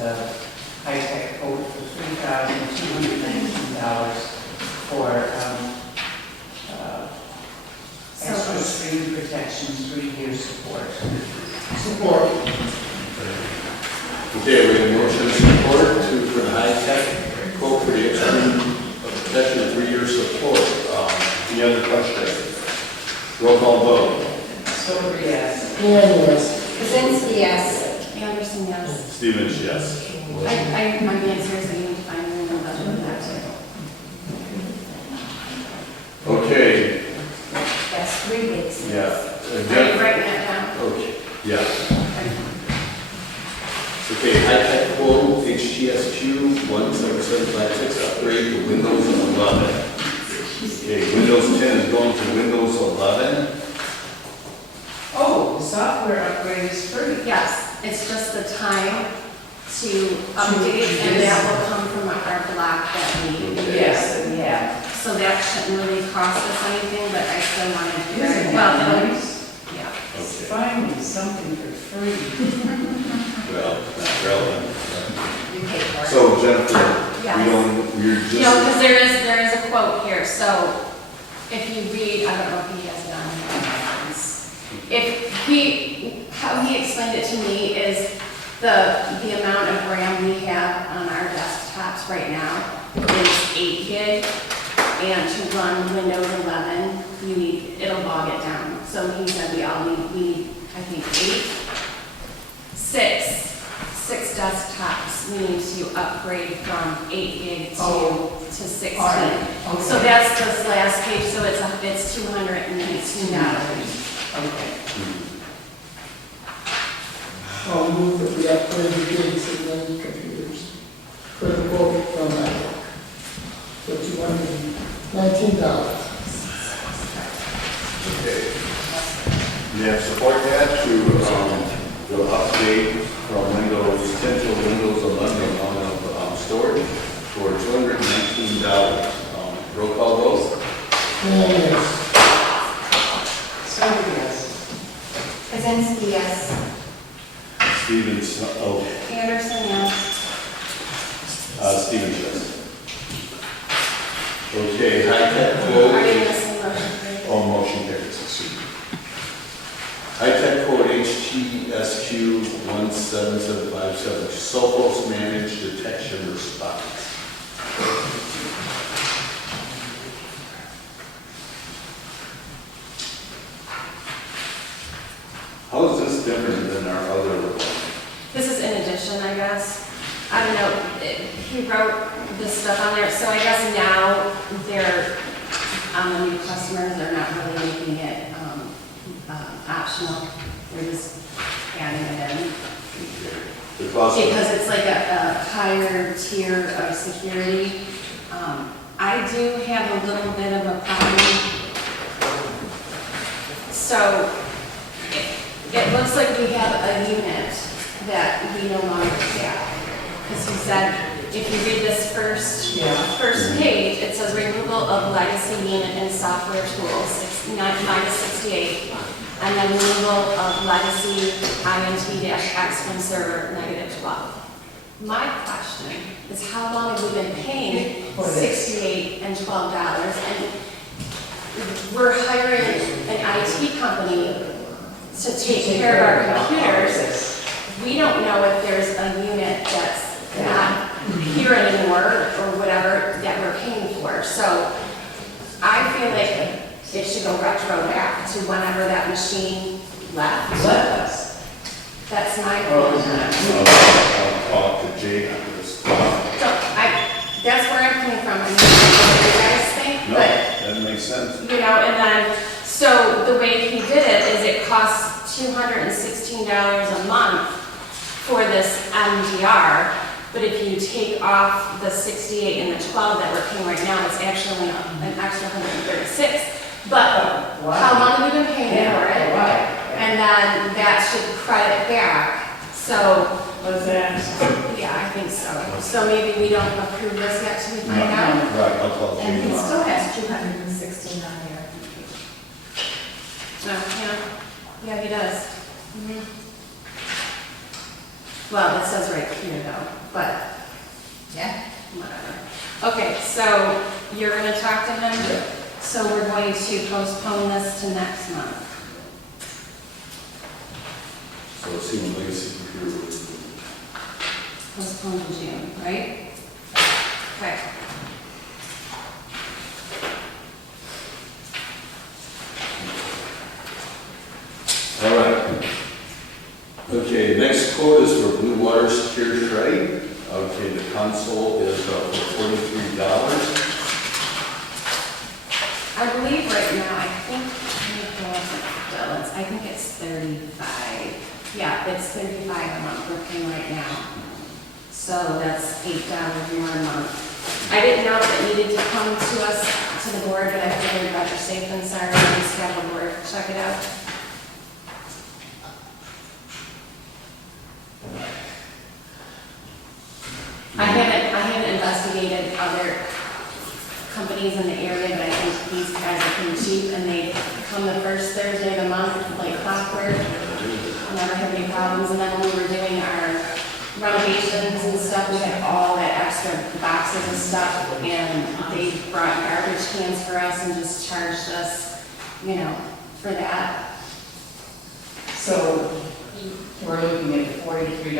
high-tech quote for $3,219 for extra screen protection, 3-year support. Support. Okay, we have a motion of support for the high-tech quote for the extreme protection 3-year support. Any other questions? Roll call vote. Stover, yes. And yes. Kaczynski, yes. Anderson, yes. Stevens, yes. I'm being serious, I need to find room in the budget for that too. Okay, That's 3 weeks. yeah. Are you Again, writing that down? okay, yeah. Okay, high-tech quote 17756 upgrade to Windows 11. Okay, Windows 10 is going to Windows 11. Oh, the software upgrade is free. Yes, it's just the time to update, and that will come from our block that we. Yes, yeah. So that shouldn't really cost us anything, but I still wanted to. Isn't Well, that nice? yeah. Okay, Finally, something for free. well, not relevant. You pay for it. So Jennifer, Yes. we're just. No, because there is a quote here, so if you read, I don't know if he has it on here. If he, how he explained it to me is the amount of RAM we have on our desktops right now is 8 gig. And to run Windows 11, you need, it'll bog it down. So he said we need, I think, six desktops. We need to upgrade from 8 gig to 16. All right, okay. So that's this last page, so it's $219. Okay. I'll move that we upgrade the gigs and then computers for the vote from for $219. Okay. You have support that to update from Windows 10 to Windows 11 on storage for $219. Roll call vote. Yes. Somebody else. Kazinsky, yes. Stevens, Anderson, yes. Stevens, yes. Okay, high-tech Are you quote. missing motion, please? Oh, motion carries, excuse me. High-tech quote HTSQ 17757, Sophos Managed Detection Response. How is this different than our other one? This is in addition, I guess. I don't know, he wrote this stuff on there, so I guess now they're, the new customers, they're not really making it optional. They're just adding it in. The cost of- Because it's like a higher tier of security. I do have a little bit of a problem. So it looks like we have a unit that we no longer have. Because he said, if you read this first page, it says removal of legacy unit and software tools, -68, and then removal of legacy INT-X from server, -12. My question is, how long have we been paying $68 and $12? And we're hiring an IT company to take care of our computers. We don't know if there's a unit that's not here anymore or whatever that we're paying for. So I feel like it should go retro back to whenever that machine left. Let us. That's my I'll opinion. talk to Jake on this. So that's where I'm coming from. I mean, what do you guys think? No, But that makes sense. you know, and then, so the way he did it is it costs $216 a month for this MDR, but if you take off the 68 and the 12 that we're paying right now, it's actually an extra 136. But how long have we been paying for it? Right. And then that should credit back. So, What's that? yeah, I think so. So maybe we don't approve this yet till we find out? Right, I'll call And Jake he tomorrow. still has 216 on there. No, yeah, he does. Well, it says right here though, but Yeah. whatever. Okay, so you're gonna talk to him? Yeah. So we're going to postpone this to next month. So let's see when legacy computer was. Postpone to June, right? Okay. All right. Okay, next quote is for Blue Water Secure Trade. Okay, the console is for $43. I believe right now, I think, let me pull up the bills. I think it's 35. Yeah, it's 35 a month we're paying right now. So that's $8 more a month I didn't know if it needed to come to us, to the board, but I figured better safe than sorry, just have the board check it out. I haven't investigated other companies in the area, but I think these guys are pretty cheap, and they come the first Thursday of the month, like clockwork. Never had any problems, and then when we were doing our renovations and stuff, we had all that extra boxes and stuff, and they brought garbage cans for us and just charged us, you know, for that. So we're looking at $43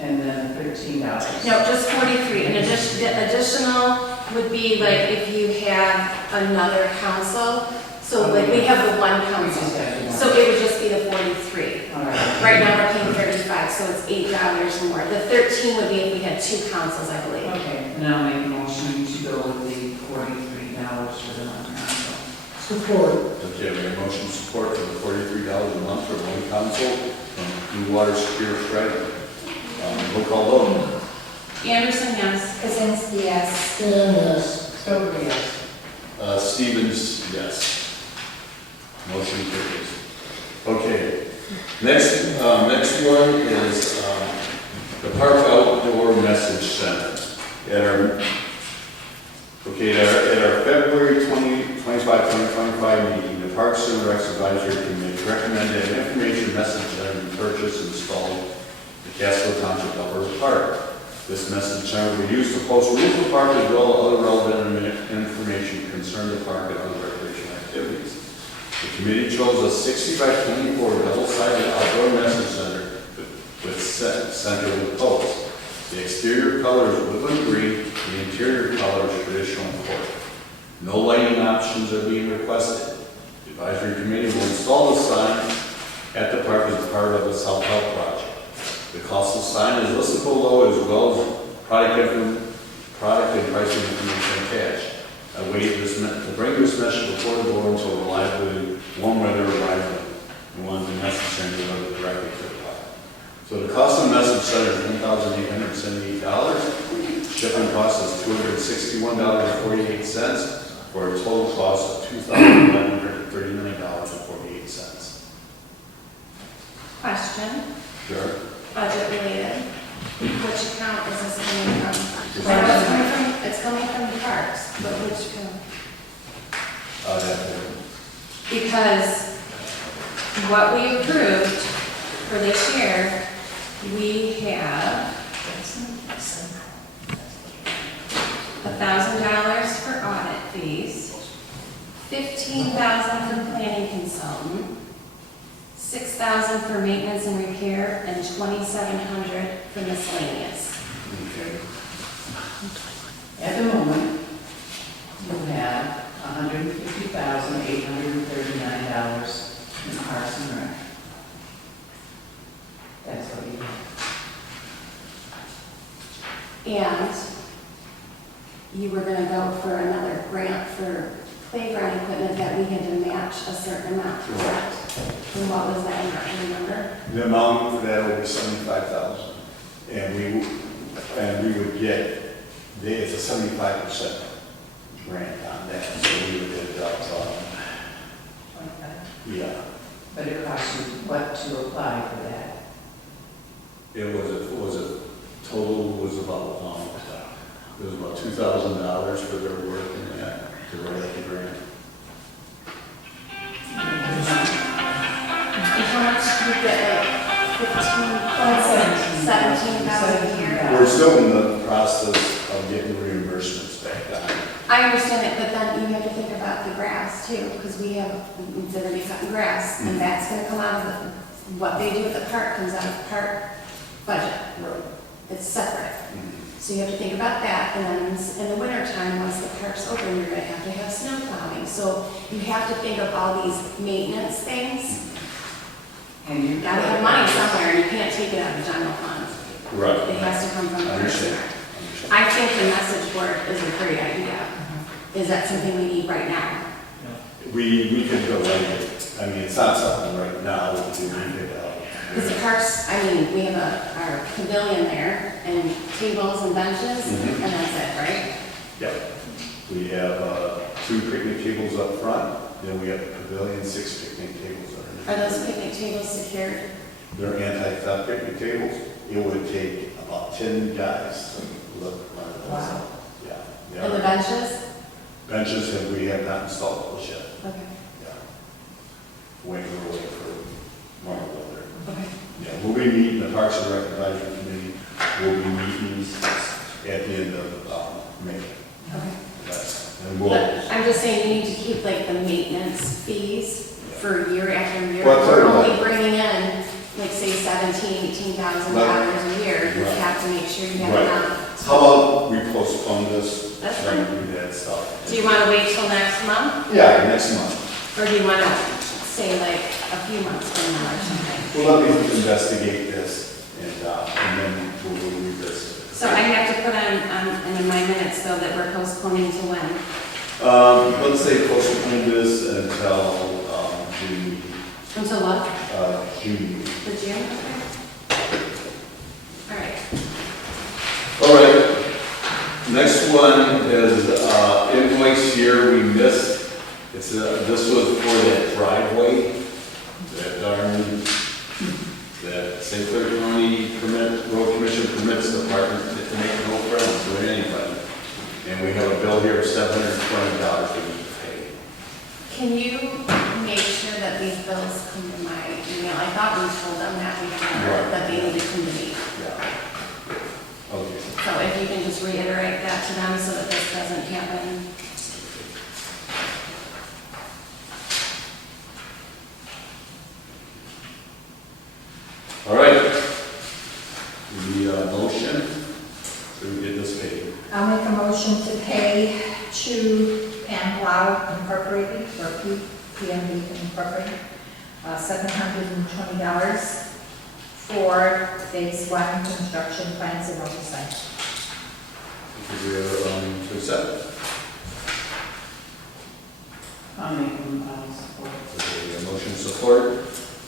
and then $13. No, just 43, and additional would be like if you have another council, so like we have the one council, so it would just be the 43. All right. Right now we're paying 35, so it's $8 more. The 13 would be if we had two councils, I believe. Okay, now make a motion to go with the $43 for the one council. Support. Okay, we have motion support for the $43 a month for one council from Blue Water Secure Credit. Roll call vote. Anderson, yes. Kazinsky, yes. And yes. Stover, yes. Stevens, yes. Motion carries. Okay, next one is the Park Outdoor Message Center. At our February 2025 meeting, the Parks and Recs Advisory Committee recommended an information message center be purchased and installed at the Casco Township Alberta Park. This message center will be used to post rules of the park as well as other relevant information concerning the park and other recreational activities. The committee chose a 60 by 24 double-sided outdoor message center with center with posts. The exterior color is woodland green, the interior color is traditional cork. No lighting options are being requested. The advisory committee will install the sign at the park as part of the South Health project. The cost of the sign is listed below as well as product and pricing information attached. I wait to bring this message before the board until reliably warm weather arrives and one of the message center delivered directly to the park. So the cost of the message center is $1,878. Shipping cost is $261.48 for a total cost of $2,139.48. Question, Sure. budget related. Which account is this coming from? It's I know it's coming from, it's coming from the parks, but which account? Because what we approved for this year, we have $1,000 for audit fees, $15,000 for planning consultant, $6,000 for maintenance and repair, and $2,700 for miscellaneous. Okay. At the moment, you have $150,839 in Parks and Rec. That's what you have. And you were gonna go for another grant for playground equipment that we had to match a certain amount, correct? And what was that amount, do you remember? The amount for that will be $75,000, and we would get, it's a 75% grant on that, so we would get, yeah. But it costs you what to apply for that? It was a total was about $2,000 for their work in that to write up the grant. And how much do you get, like 17,000 a year? We're still in the process of getting reimbursements back on. I understand it, but then you have to think about the grass too, because we're gonna be cutting grass, and that's gonna come out of what they do at the park comes out of the park budget. Right. It's separate. So you have to think about that, and then in the wintertime, once the park's open, you're gonna have to have snow plowing. So you have to think of all these maintenance things. And you You gotta have money somewhere, and you can't take it out of general funds. Right. It has to come from the Understand. person. I think the message board is a great idea. Is that something we need right now? We could go later. I mean, it's not something right now we could, Because the parks, I mean, we have our pavilion there, and tables and benches, Mhm. and that's it, right? We have 2 picnic tables up front, then we have the pavilion, 6 picnic tables Are underneath. those picnic tables secured? They're anti-theft picnic tables. It would take about 10 guys to look at those. Wow. Yeah. they And the are. benches? Benches, we have not installed those yet. Okay. Yeah. We're waiting for more weather. Okay. Yeah, we'll be meeting, the Parks and Rec Advisory Committee will be meeting at the end of May. Okay. That's, and we'll. But I'm just saying, you need to keep like the maintenance fees for year after year. Well, I'll tell We're you only what. bringing in, like, say $18,000 a year. You Right. have to make sure you have Right. enough. How about we postpone this? That's and fine. Do that stuff. Do you want to wait till next month? Yeah, next month. Or do you want to say like a few months from now or something? Well, let me investigate this and then we'll revisit it. So I have to put on in my minutes though that we're postponing to when? Let's say postpone this until June, Until what? June. The June? Okay. All right. All right. Next one is invoice here we missed. It's this was for that driveway, that darn, that St. Clair County Road Commission permits department to make no friends to anybody. And we have a bill here of $720 we need to pay. Can you make sure that these bills come to my email? I thought we told them that we Right. that they need to come to me. Yeah. Okay. So if you can just reiterate that to them so that this doesn't happen. All right. We need a motion to get this paid. I'll make a motion to pay to Pam Blau Incorporated, or PMB Incorporated, $720 for phase 1 construction plans and oversight. Do we have, to accept? I'll make them support. Okay, a motion support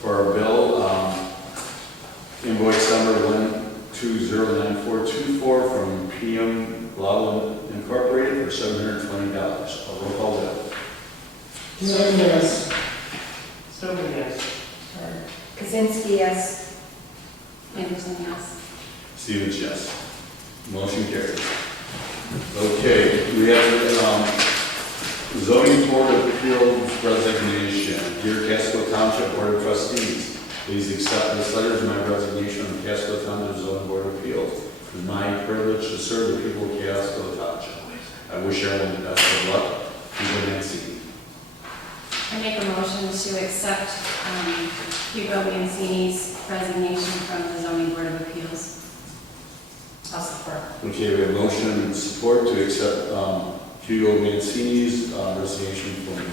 for our bill, invoice number 1209424 from PM Blau Incorporated for $720. A roll call vote. Jane, yes. Stover, yes. Kazinsky, yes. Anderson, yes. Stevens, yes. Motion carries. Okay, we have zoning board of appeals resignation. Dear Casco Township Board of Trustees, please accept this letter as my resignation from Casco Township Zoning Board of Appeals. It is my privilege to serve the people of Casco Township. I wish everyone the best of luck. Hugo Mancini. I make a motion to accept Hugo Mancini's resignation from the zoning board of appeals. I'll support. Okay, we have motion and support to accept Hugo Mancini's resignation from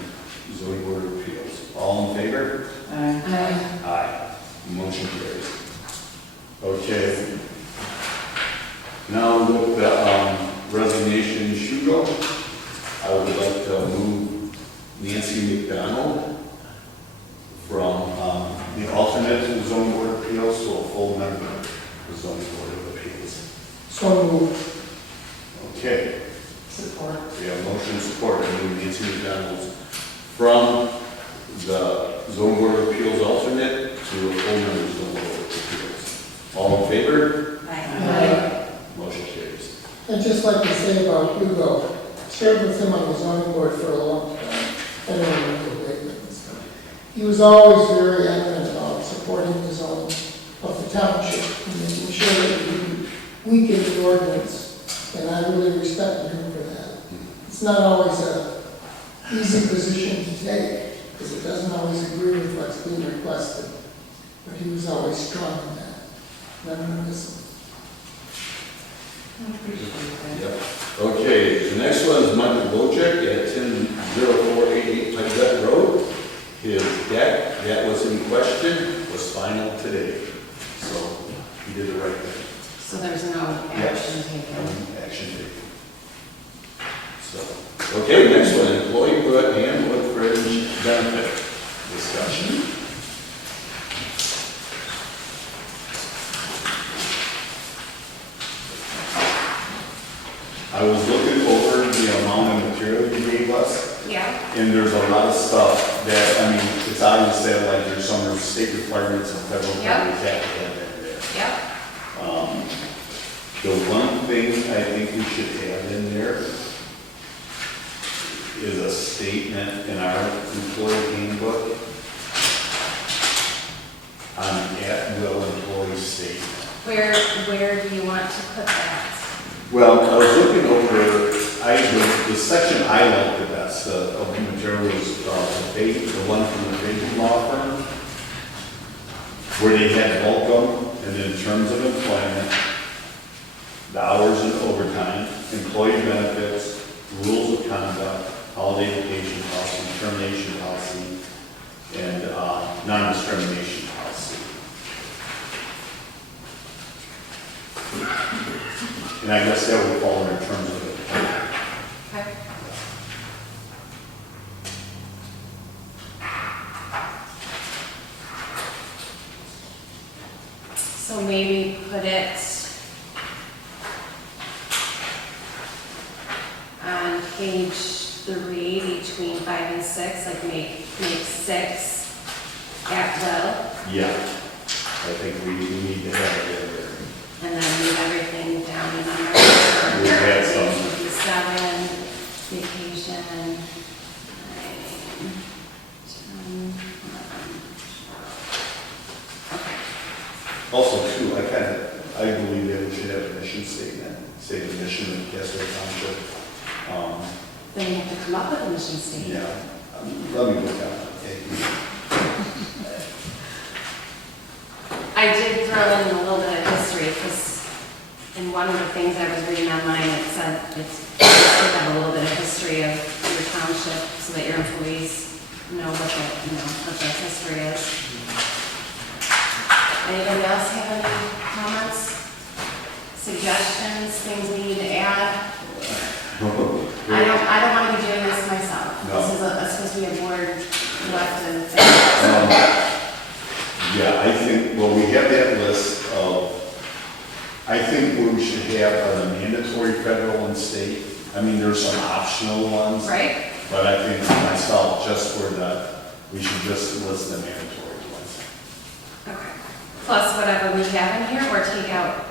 zoning board of appeals. All in favor? Aye. Motion carries. Okay. Now with the resignation, Hugo, I would like to move Nancy McDonald from the alternate to the zoning board of appeals to a full member of the zoning board of appeals. So moved. Okay, Support. we have motion support to move Nancy McDonald from the zoning board of appeals alternate to a full member of the zoning board of appeals. All in favor? Motion carries. I'd just like to say about Hugo, served with him on the zoning board for a long time. I don't remember lately and stuff. He was always very adamant about supporting the zoning of the township and making sure that we didn't weaken the ordinance. And I really respected him for that. It's not always a easy position to take, because it doesn't always agree with what's being requested. But he was always strong in that. And I'm going to miss him. I appreciate that. Yep. Okay, the next one is Michael Wojcik at 100488 Pike Road. His deck that was in question was final today. So he did the right thing. So there's no action taken. Action taken. So, okay, next one, employee and with fringe benefit discussion. I was looking over the amount in the material you gave us, Yeah, and there's a lot of stuff that, I mean, it's obvious that like there's some state requirements and federal Yep. requirements that have to have that there. yep. The one thing I think we should add in there is a statement in our employee handbook on at-will employee statement. Where do you want to put that? Well, I was looking over, the section I liked the best of the material was the one from the Bateman law firm, where they had welcome, and then terms of employment, the hours and overtime, employee benefits, rules of conduct, holiday vacation policy, termination policy, and non-discrimination policy. And I guess that would fall in terms of employment. Okay. So maybe put it on page 3 between 5 and 6, like make 6 at will, Yeah, I think we need to have it in there. and then leave everything down in under. We had some. 7, vacation, 9, 10, 11. Okay. Also, too, I believe that we should have a mission statement, say the mission of Casco Township. Then you have to come up with a mission statement. Yeah, let me look at it. I did throw in a little bit of history, because in one of the things I was reading online, it said it's to have a little bit of history of your township, so that your employees know what the history is. Anybody else have any comments, suggestions, things we need to add? I don't want to be doing this myself. No. This is supposed to be a board-elected thing. Yeah, I think, well, we have that list of, I think what we should have are the mandatory federal and state. I mean, there's some optional ones. Right? But I think myself, just for we should just list the mandatory ones. Okay. Plus whatever we have in here, or take out.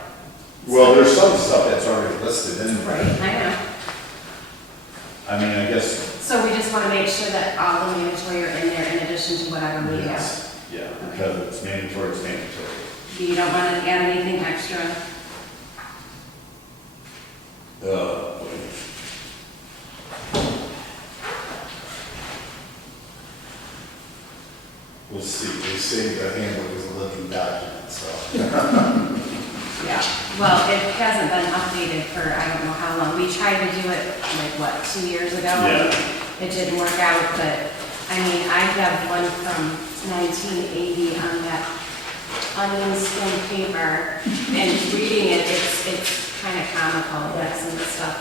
Well, there's some stuff that's already listed in there. I know. I mean, I guess. So we just want to make sure that all the mandatory are in there in addition to whatever we have. Yes. Yeah, because it's mandatory, it's mandatory. You don't want to add anything extra? Wait. We'll see, they say the handbook is a living document, so. Yeah. Well, it hasn't been updated for I don't know how long. We tried to do it like, 2 years ago? Yeah. It didn't work out, but I mean, I have one from 1980 on that onion skin paper, and reading it, it's kind of comical, that's some of the stuff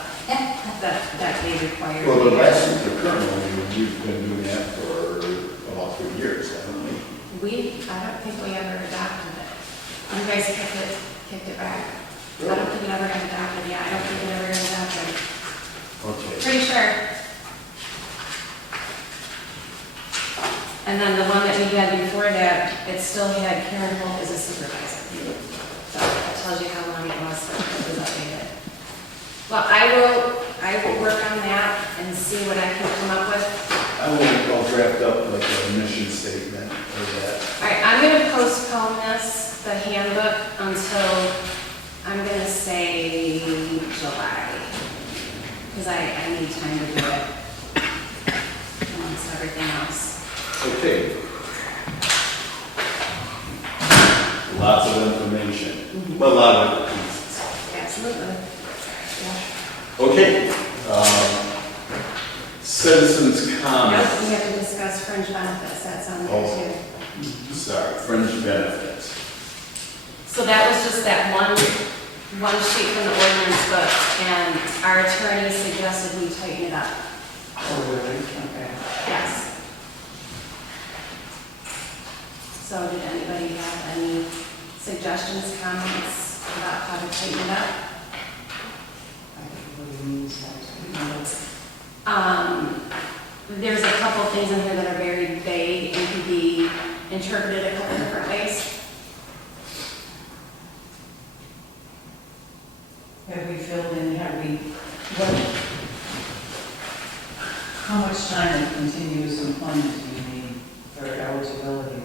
that they require. Well, the current one, we've been doing that for about 3 years, haven't we? I don't think we ever adopted it. You guys kicked it back. I don't think it ever got adopted, yeah, I don't think it ever got adopted. Okay. Pretty sure. And then the one that we had before that, it still had Karen Holt as a supervisor. So that tells you how long it was that it was updated. Well, I will work on that and see what I can come up with. I'll draft up like a mission statement or that. All right, I'm gonna postpone this, the handbook, until, I'm gonna say July. Because I need time to do it amongst everything else. Okay. Lots of information, but a lot of pieces. Absolutely. Yeah. Okay. Citizens' Nope, comments. we have to discuss fringe benefits, that's on Oh. there too. Sorry, fringe benefits. So that was just that one sheet from the ordinance book, and our attorney suggested we tighten it up. Oh, really? Okay. Yes. So did anybody have any suggestions, comments about how to tighten it up? What do you mean, sorry? How much time of continuous employment do you need for eligibility?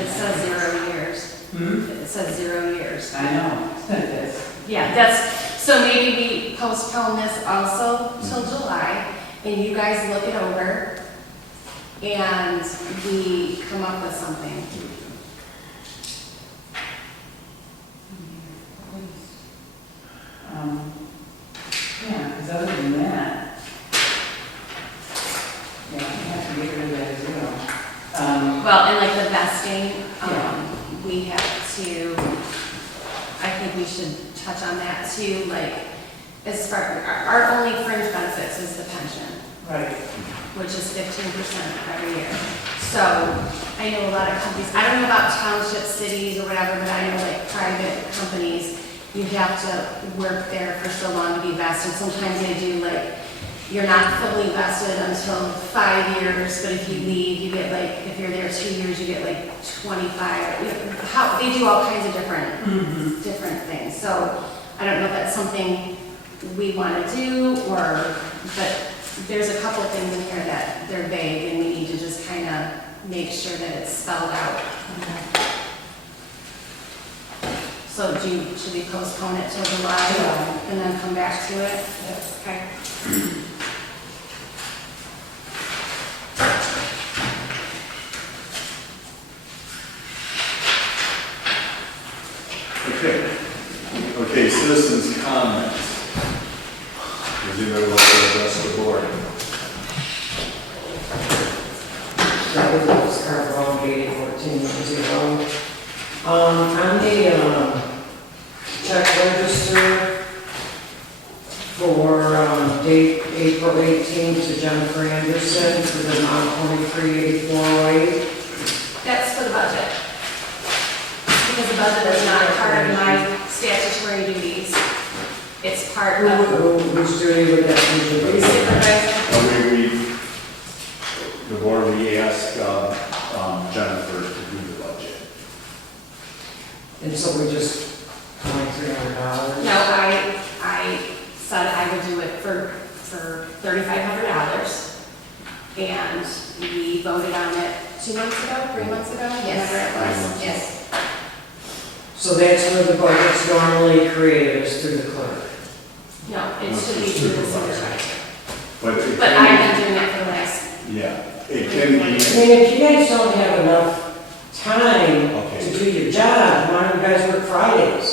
It says 0 years. Hmm? It says 0 years. I know, that's, Yeah, that's, so maybe we postpone this also till July, and you guys look it over, and we come up with something. yeah, because other than that, yeah, you have to get rid of that zero. Well, and like the vesting, Yeah. we have to, I think we should touch on that too, like, as far, our only fringe benefits is the pension, Right. which is 15% every year. So I know a lot of companies, I don't know about township cities or whatever, but I know like private companies, you have to work there for so long to be vested. Sometimes they do like, you're not fully vested until 5 years, but if you leave, you get like, if you're there 2 years, you get like 25. They do all kinds of different things. So I don't know if that's something we want to do, or, but there's a couple things in here that they're vague, and we need to just kind of make sure that it's spelled out. So should we postpone it till July and then come back to it? Okay. Okay, citizens' comments. Does anybody want to address the board? That was Carl 801410. On the check register for date April 18th to Jennifer Anderson for the amount of $23,8408. That's for the budget. Because the budget is not part of my statutory duties. It's part of Whose duty would that be? the supervisor. The board, we asked Jennifer to do the budget. And so we just $2,300? No, I said I would do it for $3,500. And we voted on it 2 months ago, 3 months ago, whatever it was. Yes. So that's where the budget's normally created, is through the clerk. No, it should be through the supervisor. But it But can I've been doing it for the last. yeah, it can be, I mean, if you guys don't have enough time Okay. to do your job, why don't you guys work Fridays?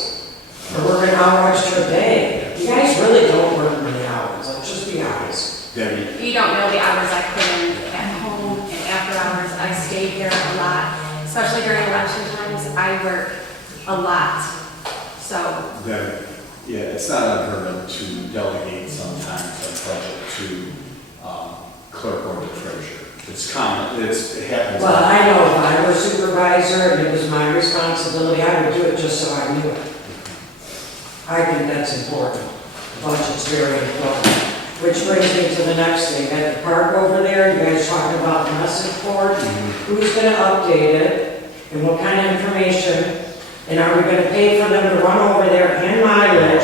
Or work an hour extra a day? You guys really don't work many hours, let's just be honest. Debbie, You don't know the hours I put in at home and after hours. I stay here a lot, especially during election times. I work a lot, so. Debbie, yeah, it's not unheard of to delegate sometimes a budget to clerk or the treasurer. It's common, it happens. Well, I know if I were supervisor and it was my responsibility, I would do it just so I knew it. I think that's important. Budget's very important. Which brings me to the next thing. At the park over there, you guys talking about the message board. Who's gonna update it? And what kind of information? And are we gonna pay for them to run over there and mileage?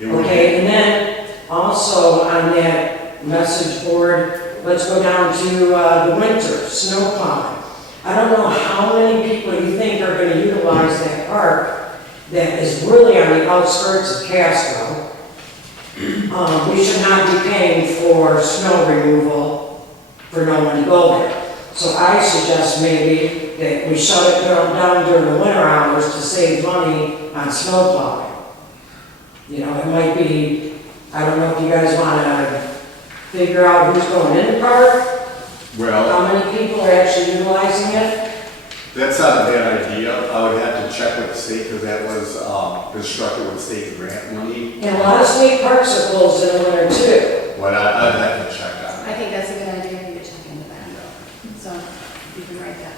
Okay, and then also on that message board, let's go down to the winter, snow plowing. I don't know how many people you think are gonna utilize that park that is really on the outskirts of Casco. We should not be paying for snow removal for no one to go there. So I suggest maybe that we shut it down during the winter hours to save money on snow plowing. You know, it might be, I don't know if you guys wanna figure out who's going in the park, Well, how many people are actually utilizing it. that's not a bad idea. I would have to check with the state because that was constructed with state grant money. And a lot of state parks are closed in the winter too. But I'd have to check on I think that's a good idea for you to check into that. So you can write that.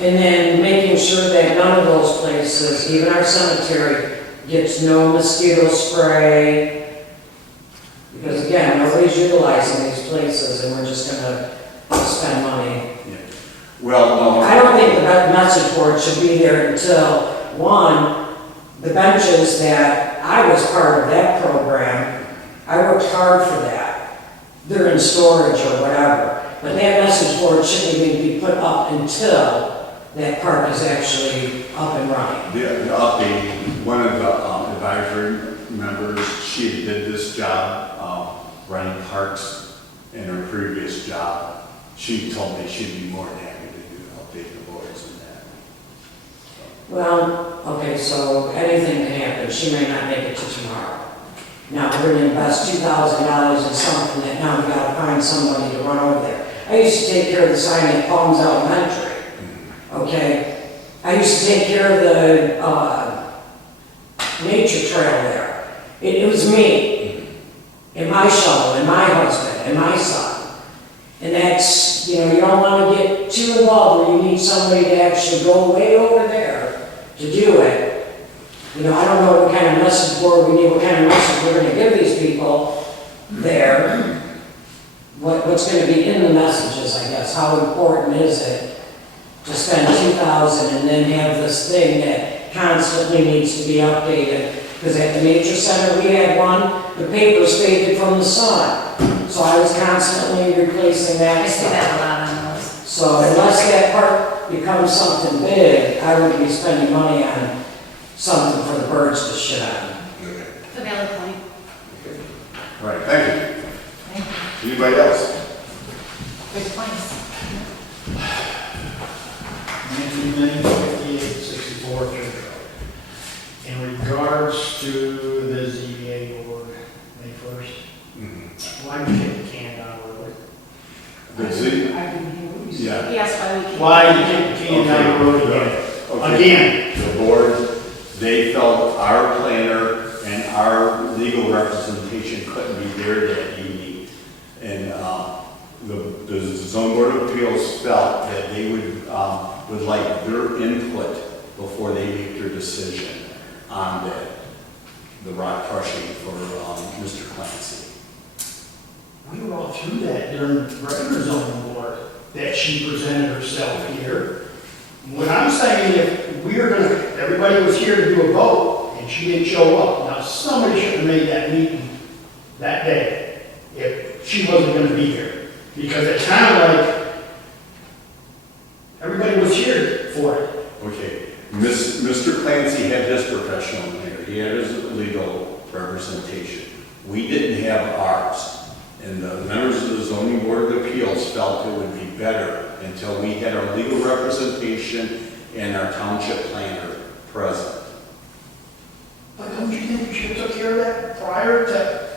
And then making sure that none of those places, even our cemetery, gets no mosquito spray. Because again, nobody's utilizing these places and we're just gonna spend money. Well, no. I don't think the message board should be there until, one, the benches that, I was part of that program, I worked hard for that. in storage or whatever. But that message board shouldn't even be put up until that park is actually up and running. The update, one of the advisory members, she did this job, running parks in her previous job. She told me she'd be more than happy to update the boards and that. Well, okay, so anything can happen. She may not make it to tomorrow. Now, we're gonna invest $2,000 in something that now we gotta find somebody to run over there. I used to take care of the sign at Palms Elementary, okay? I used to take care of the, nature trail there. It was me, and my shovel, and my husband, and my son. And that's, you don't wanna get too involved where you need somebody to actually go way over there to do it. I don't know what kind of message board we need, what kind of message we're gonna give these people there. What's gonna be in the messages, I guess. How important is it to spend $2,000 and then have this thing that constantly needs to be updated? Because at the nature center, we had one, the paper's faded from the sun. So I was constantly replacing that I see stuff. that a lot on those. So unless that park becomes something big, I would be spending money on something for the birds to shit on. It's a valid point. All right, thank you. Thank you. Anybody else? Good points. 1958-64 Church Road. In regards to the ZBA board, May 1st, why did you kick the can down the road? The Z? Yeah. Yes, why we can. Why did you kick the can down the road again? Okay. Again, The board, they felt our planner and our legal representation couldn't be there that evening. And the zone board of appeals felt that they would like their input before they make their decision on the rock crushing for Mr. Clancy. we were all through that during the regular zoning board, that she presented herself here. What I'm saying, if everybody was here to do a vote, and she didn't show up, now somebody should have made that meeting that day, if she wasn't gonna be here. Because it sounded like everybody was here for it. Okay, Mr. Clancy had his professional lawyer, he had his legal representation. We didn't have ours. And the members of the zoning board of appeals felt it would be better until we had our legal representation and our township planner present. But don't you think we should have took care of that prior to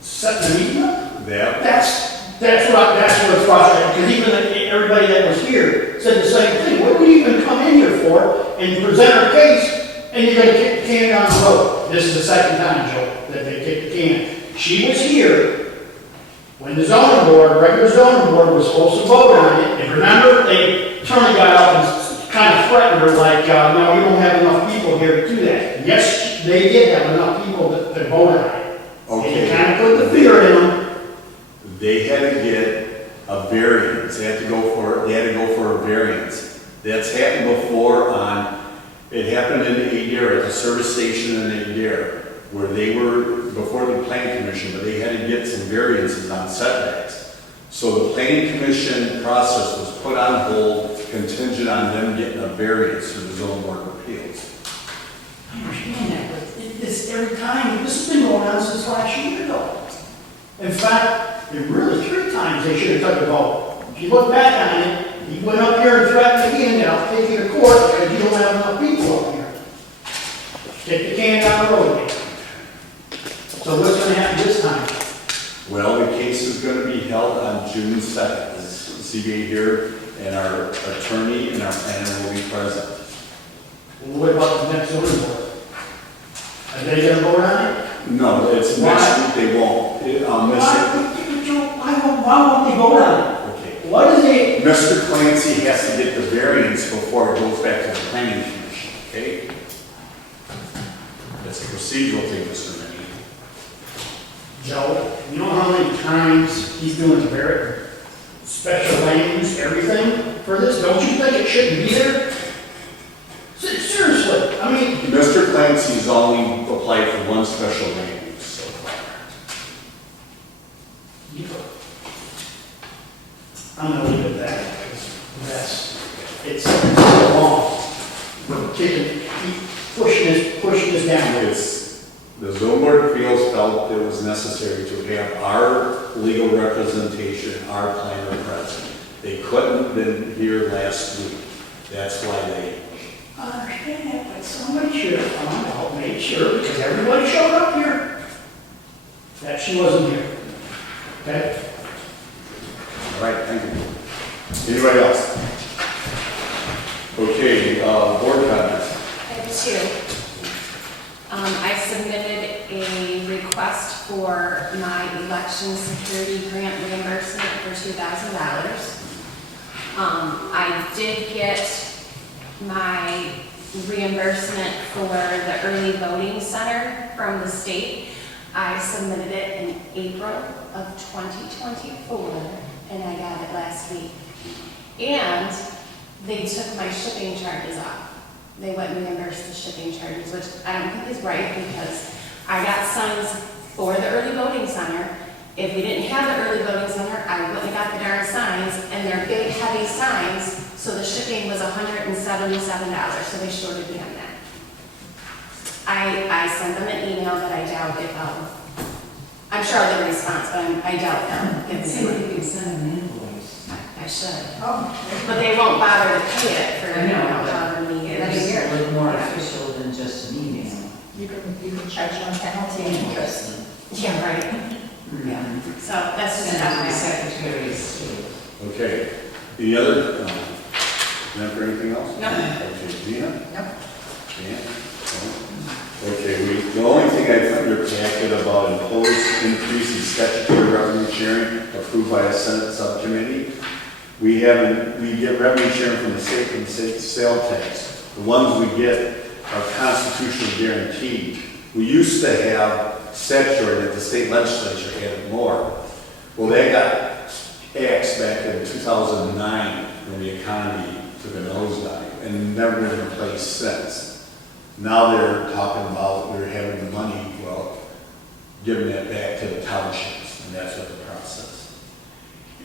setting the meeting up? That's what's frustrating, because even everybody that was here said the same thing. What did we even come in here for and present our case, and you're gonna kick the can down the road? This is the second time, Joe, that they kicked the can. She was here when the regular zoning board was supposed to vote on it, and remember, they turned the guy up and kind of threatened her like, no, you don't have enough people here to do that. Yes, they did have enough people that vote on it. Okay. And you kind of put the fear in them. They had to get a variance, they had to go for a variance. That's happened before it happened in Adair, at the service station in Adair, where they were before the planning commission, but they had to get some variances on setbacks. So the planning commission process was put on hold, contingent on them getting a variance through the zoning board of appeals. I understand that, but this every time, this has been going on since last year ago. In fact, really 3 times they should have took a vote. If you look back on it, he went up here and threatened again, and I'll take you to court because you don't have enough people up here. Kick the can down the road again. So what's gonna happen this time? Well, the case is going to be held on June 2nd. The CBA here, and our attorney and our planner will be present. Well, what about the next zoning board? Are they gonna vote on it? No, it's next week, they won't. Why won't they vote on it? Okay. What is it? Mr. Clancy has to get the variance before it goes back to the planning commission, okay? That's a procedural thing, Mr. Minnie. Joe, you know how many times he's doing very special land use, everything for this? Don't you think it shouldn't be there? Seriously, I mean, Mr. Clancy's only applied for one special land use so far. I'm gonna leave it at that, because it's so long. We're keep pushing this down. The zoning board of appeals felt it was necessary to have our legal representation, our planner present. They couldn't have been here last week. That's why they. I understand that, but somebody should have found out, made sure, because everybody showed up here, that she wasn't here. Okay? All right, thank you. Anybody else? Okay, board comments. I have two. I submitted a request for my election security grant reimbursement for $2,000. I did get my reimbursement for the early voting center from the state. I submitted it in April of 2024, and I got it last week. And they took my shipping charges off. They wouldn't reimburse the shipping charges, which I don't think is right, because I got signs for the early voting center. If we didn't have the early voting center, I wouldn't have got the darn signs, and they're big, heavy signs, so the shipping was $177, so they shorted me on that. I sent them an email that I doubt if, I'm sure I'll get a response, but I doubt they'll give me See if the you can send them an invoice. I should. Oh. But they won't bother to pay it for, I know, but however many years. It's a little more Yeah. official than just an email. You can charge one penalty and interest. Yeah, right. Yeah. So that's just Send how it to I the say. Secretary of State. Okay. Any other, for anything else? No. Okay, Gina? No. Dan? No? Okay, the only thing I found in your packet about imposed increase in statutory revenue sharing approved by a Senate subcommittee. We get revenue sharing from the state sale tax. The ones we get are constitutionally guaranteed. We used to have statutory that the state legislature added more. Well, they got axed back in 2009 when the economy took a nosedive and never been replaced since. Now they're talking about they're having the money, well, giving that back to the townships, and that's what the process.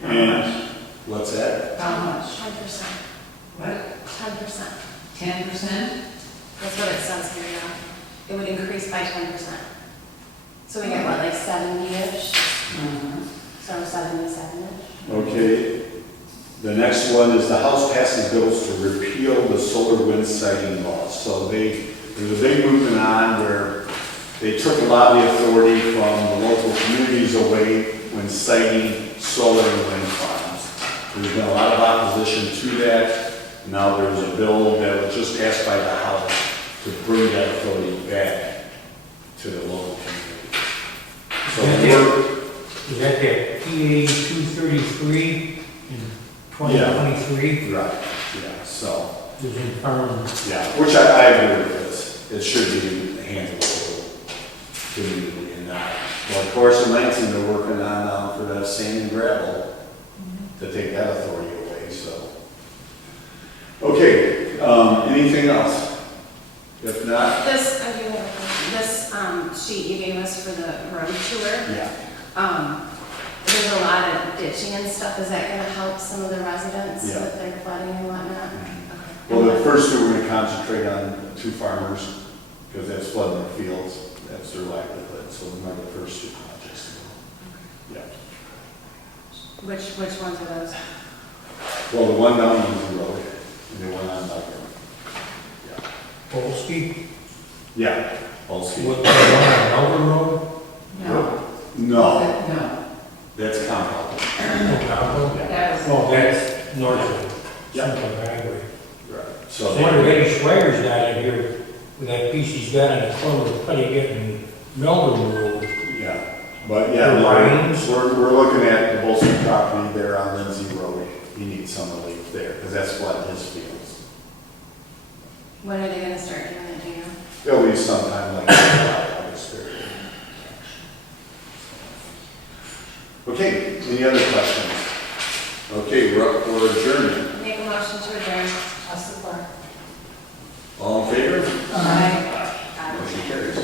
And what's that? How much? 10%. What? 10%. 10%? That's what it says here, yeah. It would increase by 10%. So we get what, like 70-ish? So 77-ish? Okay. The next one is the House passes bills to repeal the solar wind siting laws. So there's a big movement on where they took a lot of the authority from the local communities away when siting solar and wind farms. There's been a lot of opposition to that. Now there's a bill that was just passed by the House to bring that authority back to the local community. So Is that PA 233 in 2023? right, yeah, so. Is infirmed. Yeah, which I agree with this. It should be handled community and not. Well, of course, in Lansing, they're working on for that sand and gravel to take that authority away, so. Okay, anything else? If not, This, I do have a question. This sheet you gave us for the road tour, yeah. there's a lot of ditching and stuff. Is that gonna help some of the residents Yeah. with their flooding and whatnot? Well, the first two, we're gonna concentrate on two farmers, because that's flooding their fields, that's their livelihood, so those are the first two projects. Yeah. Which ones are those? Well, the one down Lindsay Road, and the one on Duggan. Yeah. Polsky? Yeah, also. What, the one on Melbourne Road? No. No, No. that's compound. Ocampo? Yeah. That was. Oh, that's north of Yeah. Central Highway. Right. I So wonder they, if Eddie Schweiger's got in here with that piece he's got in the corner of Puttigat and Melbourne Road. yeah, but yeah, The lines? we're looking at the Bolson property there on Lindsay Road. He needs some relief there, because that's flooding his fields. When are they gonna start doing it, do you know? It'll be sometime like July, August period. Okay, any other questions? Okay, we're up for adjournment. Make a motion to adjourn. I'll support. All in favor? Aye. Motion carries.